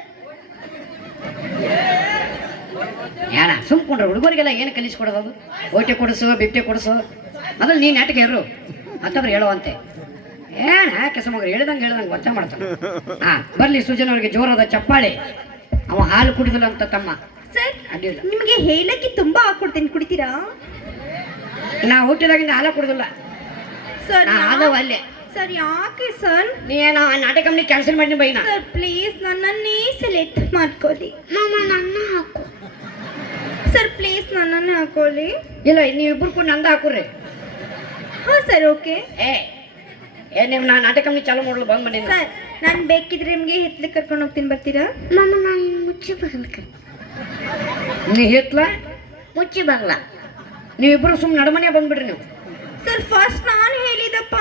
ಯಾರ ಸುಮ್ಕೊಂಡ್ರೆ ಹುಡುಗರಿಗೆಲ್ಲ ಏನು ಕಲಿಸ್ಕೊಡೋದು? ಓಟೆ ಕೊಡಿಸು, ಬಿಟ್ಟೆ ಕೊಡಿಸು. ಮೊದಲು ನೀನು ನೆಟ್ಗೆ ಇರು, ಮತ್ತೊಬ್ರು ಹೇಳುವಂತೆ. ಏನ ಕೆಸಮಗ್ರಿ ಹೇಳ್ದಂಗೆ ಒಚ್ಚ ಮಾಡ್ತಾನೆ. ಹಾ ಬರ್ಲಿ ಸುಜನ್ ಅವ್ರಿಗೆ ಜೋರಾದ ಚಪ್ಪಾಳೆ. ಅವ ಹಾಲು ಕುಡಿದಿಲ್ಲ ಅಂತ ತಮ್ಮ. ಸರ್ ಅಡ್ಡಿಲ್ಲ, ನಿಮಗೆ ಹೇಳಕ್ಕೆ ತುಂಬಾ ಹಾಕೊಡ್ತೀನಿ, ಕುಡಿತೀರಾ? ನಾ ಹುಟ್ಟಿದಾಗಿಂದ ಹಾಲ ಕುಡಿದಿಲ್ಲ. ಸರ್ ನಾ ಆದವ ಅಲ್ಲೇ. ಸರ್ ಯಾಕೆ ಸರ್? ನೀನು ಆ ನಾಟಕ ಕಂಪ್ನಿ ಕ್ಯಾನ್ಸಲ್ ಮಾಡಿ ಬೈನಾ. ಸರ್ ಪ್ಲೀಸ್ ನನ್ನನ್ನೇ ಸೆಲೆಕ್ಟ್ ಮಾಡ್ಕೊಳ್ಳಿ. ಮಾಮ ನನ್ನ ಹಾಕು. ಸರ್ ಪ್ಲೀಸ್ ನನ್ನನ್ನೇ ಹಾಕೊಳ್ಳಿ. ಇಲ್ಲ ನೀವಿಬ್ರು ಕೂಡ ನಂದ ಹಾಕುರ್ರಿ. ಹಾ ಸರ್ ಓಕೆ. ಏ ನೀವು ನಾ ನಾಟಕ ಕಂಪ್ನಿ ಚಾಲು ಮಾಡಲು ಬಂದ್ ಬಂದಿನಿ. ಸರ್ ನಾನು ಬೇಕಿದ್ರೆ ನಿಮಗೆ ಹೆತ್ಲಿಕ್ಕೆ ಕರ್ಕೊಂಡು ಹೋಗ್ತೀನಿ, ಬರ್ತೀರಾ? ಮಾಮ ನಾನು ಮುಚ್ಚಿ ಬಗಲ್ಕ. ನೀ ಹೇತ್ಲ ಮುಚ್ಚಿ ಬಗಲ. ನೀವಿಬ್ರು ಸುಮ್ಮನೆ ನಡಮನೆ ಬಂದ್ಬಿಡ್ರಿ ನೀವು. ಸರ್ ಫಸ್ಟ್ ನಾನು ಹೇಳಿದಪ್ಪ.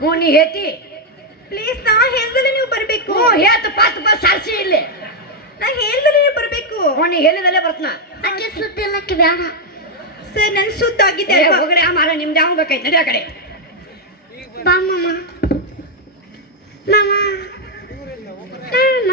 ಹ್ಞೂ ನೀ ಹೇತಿ. ಪ್ಲೀಸ್ ನಾ ಹೇಳ್ದಲೆ ನೀವು ಬರಬೇಕು. ಹ್ಞೂ ಹೇತ ಪಾತ್ ಬಾ ಸಾರಿಸಿ ಇಲ್ಲಿ. ನಾ ಹೇಳ್ದಲೆ ನೀವು ಬರಬೇಕು. ಹ್ಞೂ ನೀ ಹೇಳಿದಲ್ಲೇ ಬರ್ತನ. ಅಕ್ಕೆ ಸುದ್ದಿ ಇಲ್ಲಕ್ಕೆ ಬೇಡ. ಸರ್ ನನ್ನ ಸುದ್ದಾಗಿದೆ. ಹೋಗಡೆ ಆ ಮಾರ ನಿಮ್ದು ಯಾವ ಬೇಕಾಯ್ತು ನಡಿ ಆ ಕಡೆ. ಬಾ ಮಾಮ. ಮಾಮ. ಮಾಮ.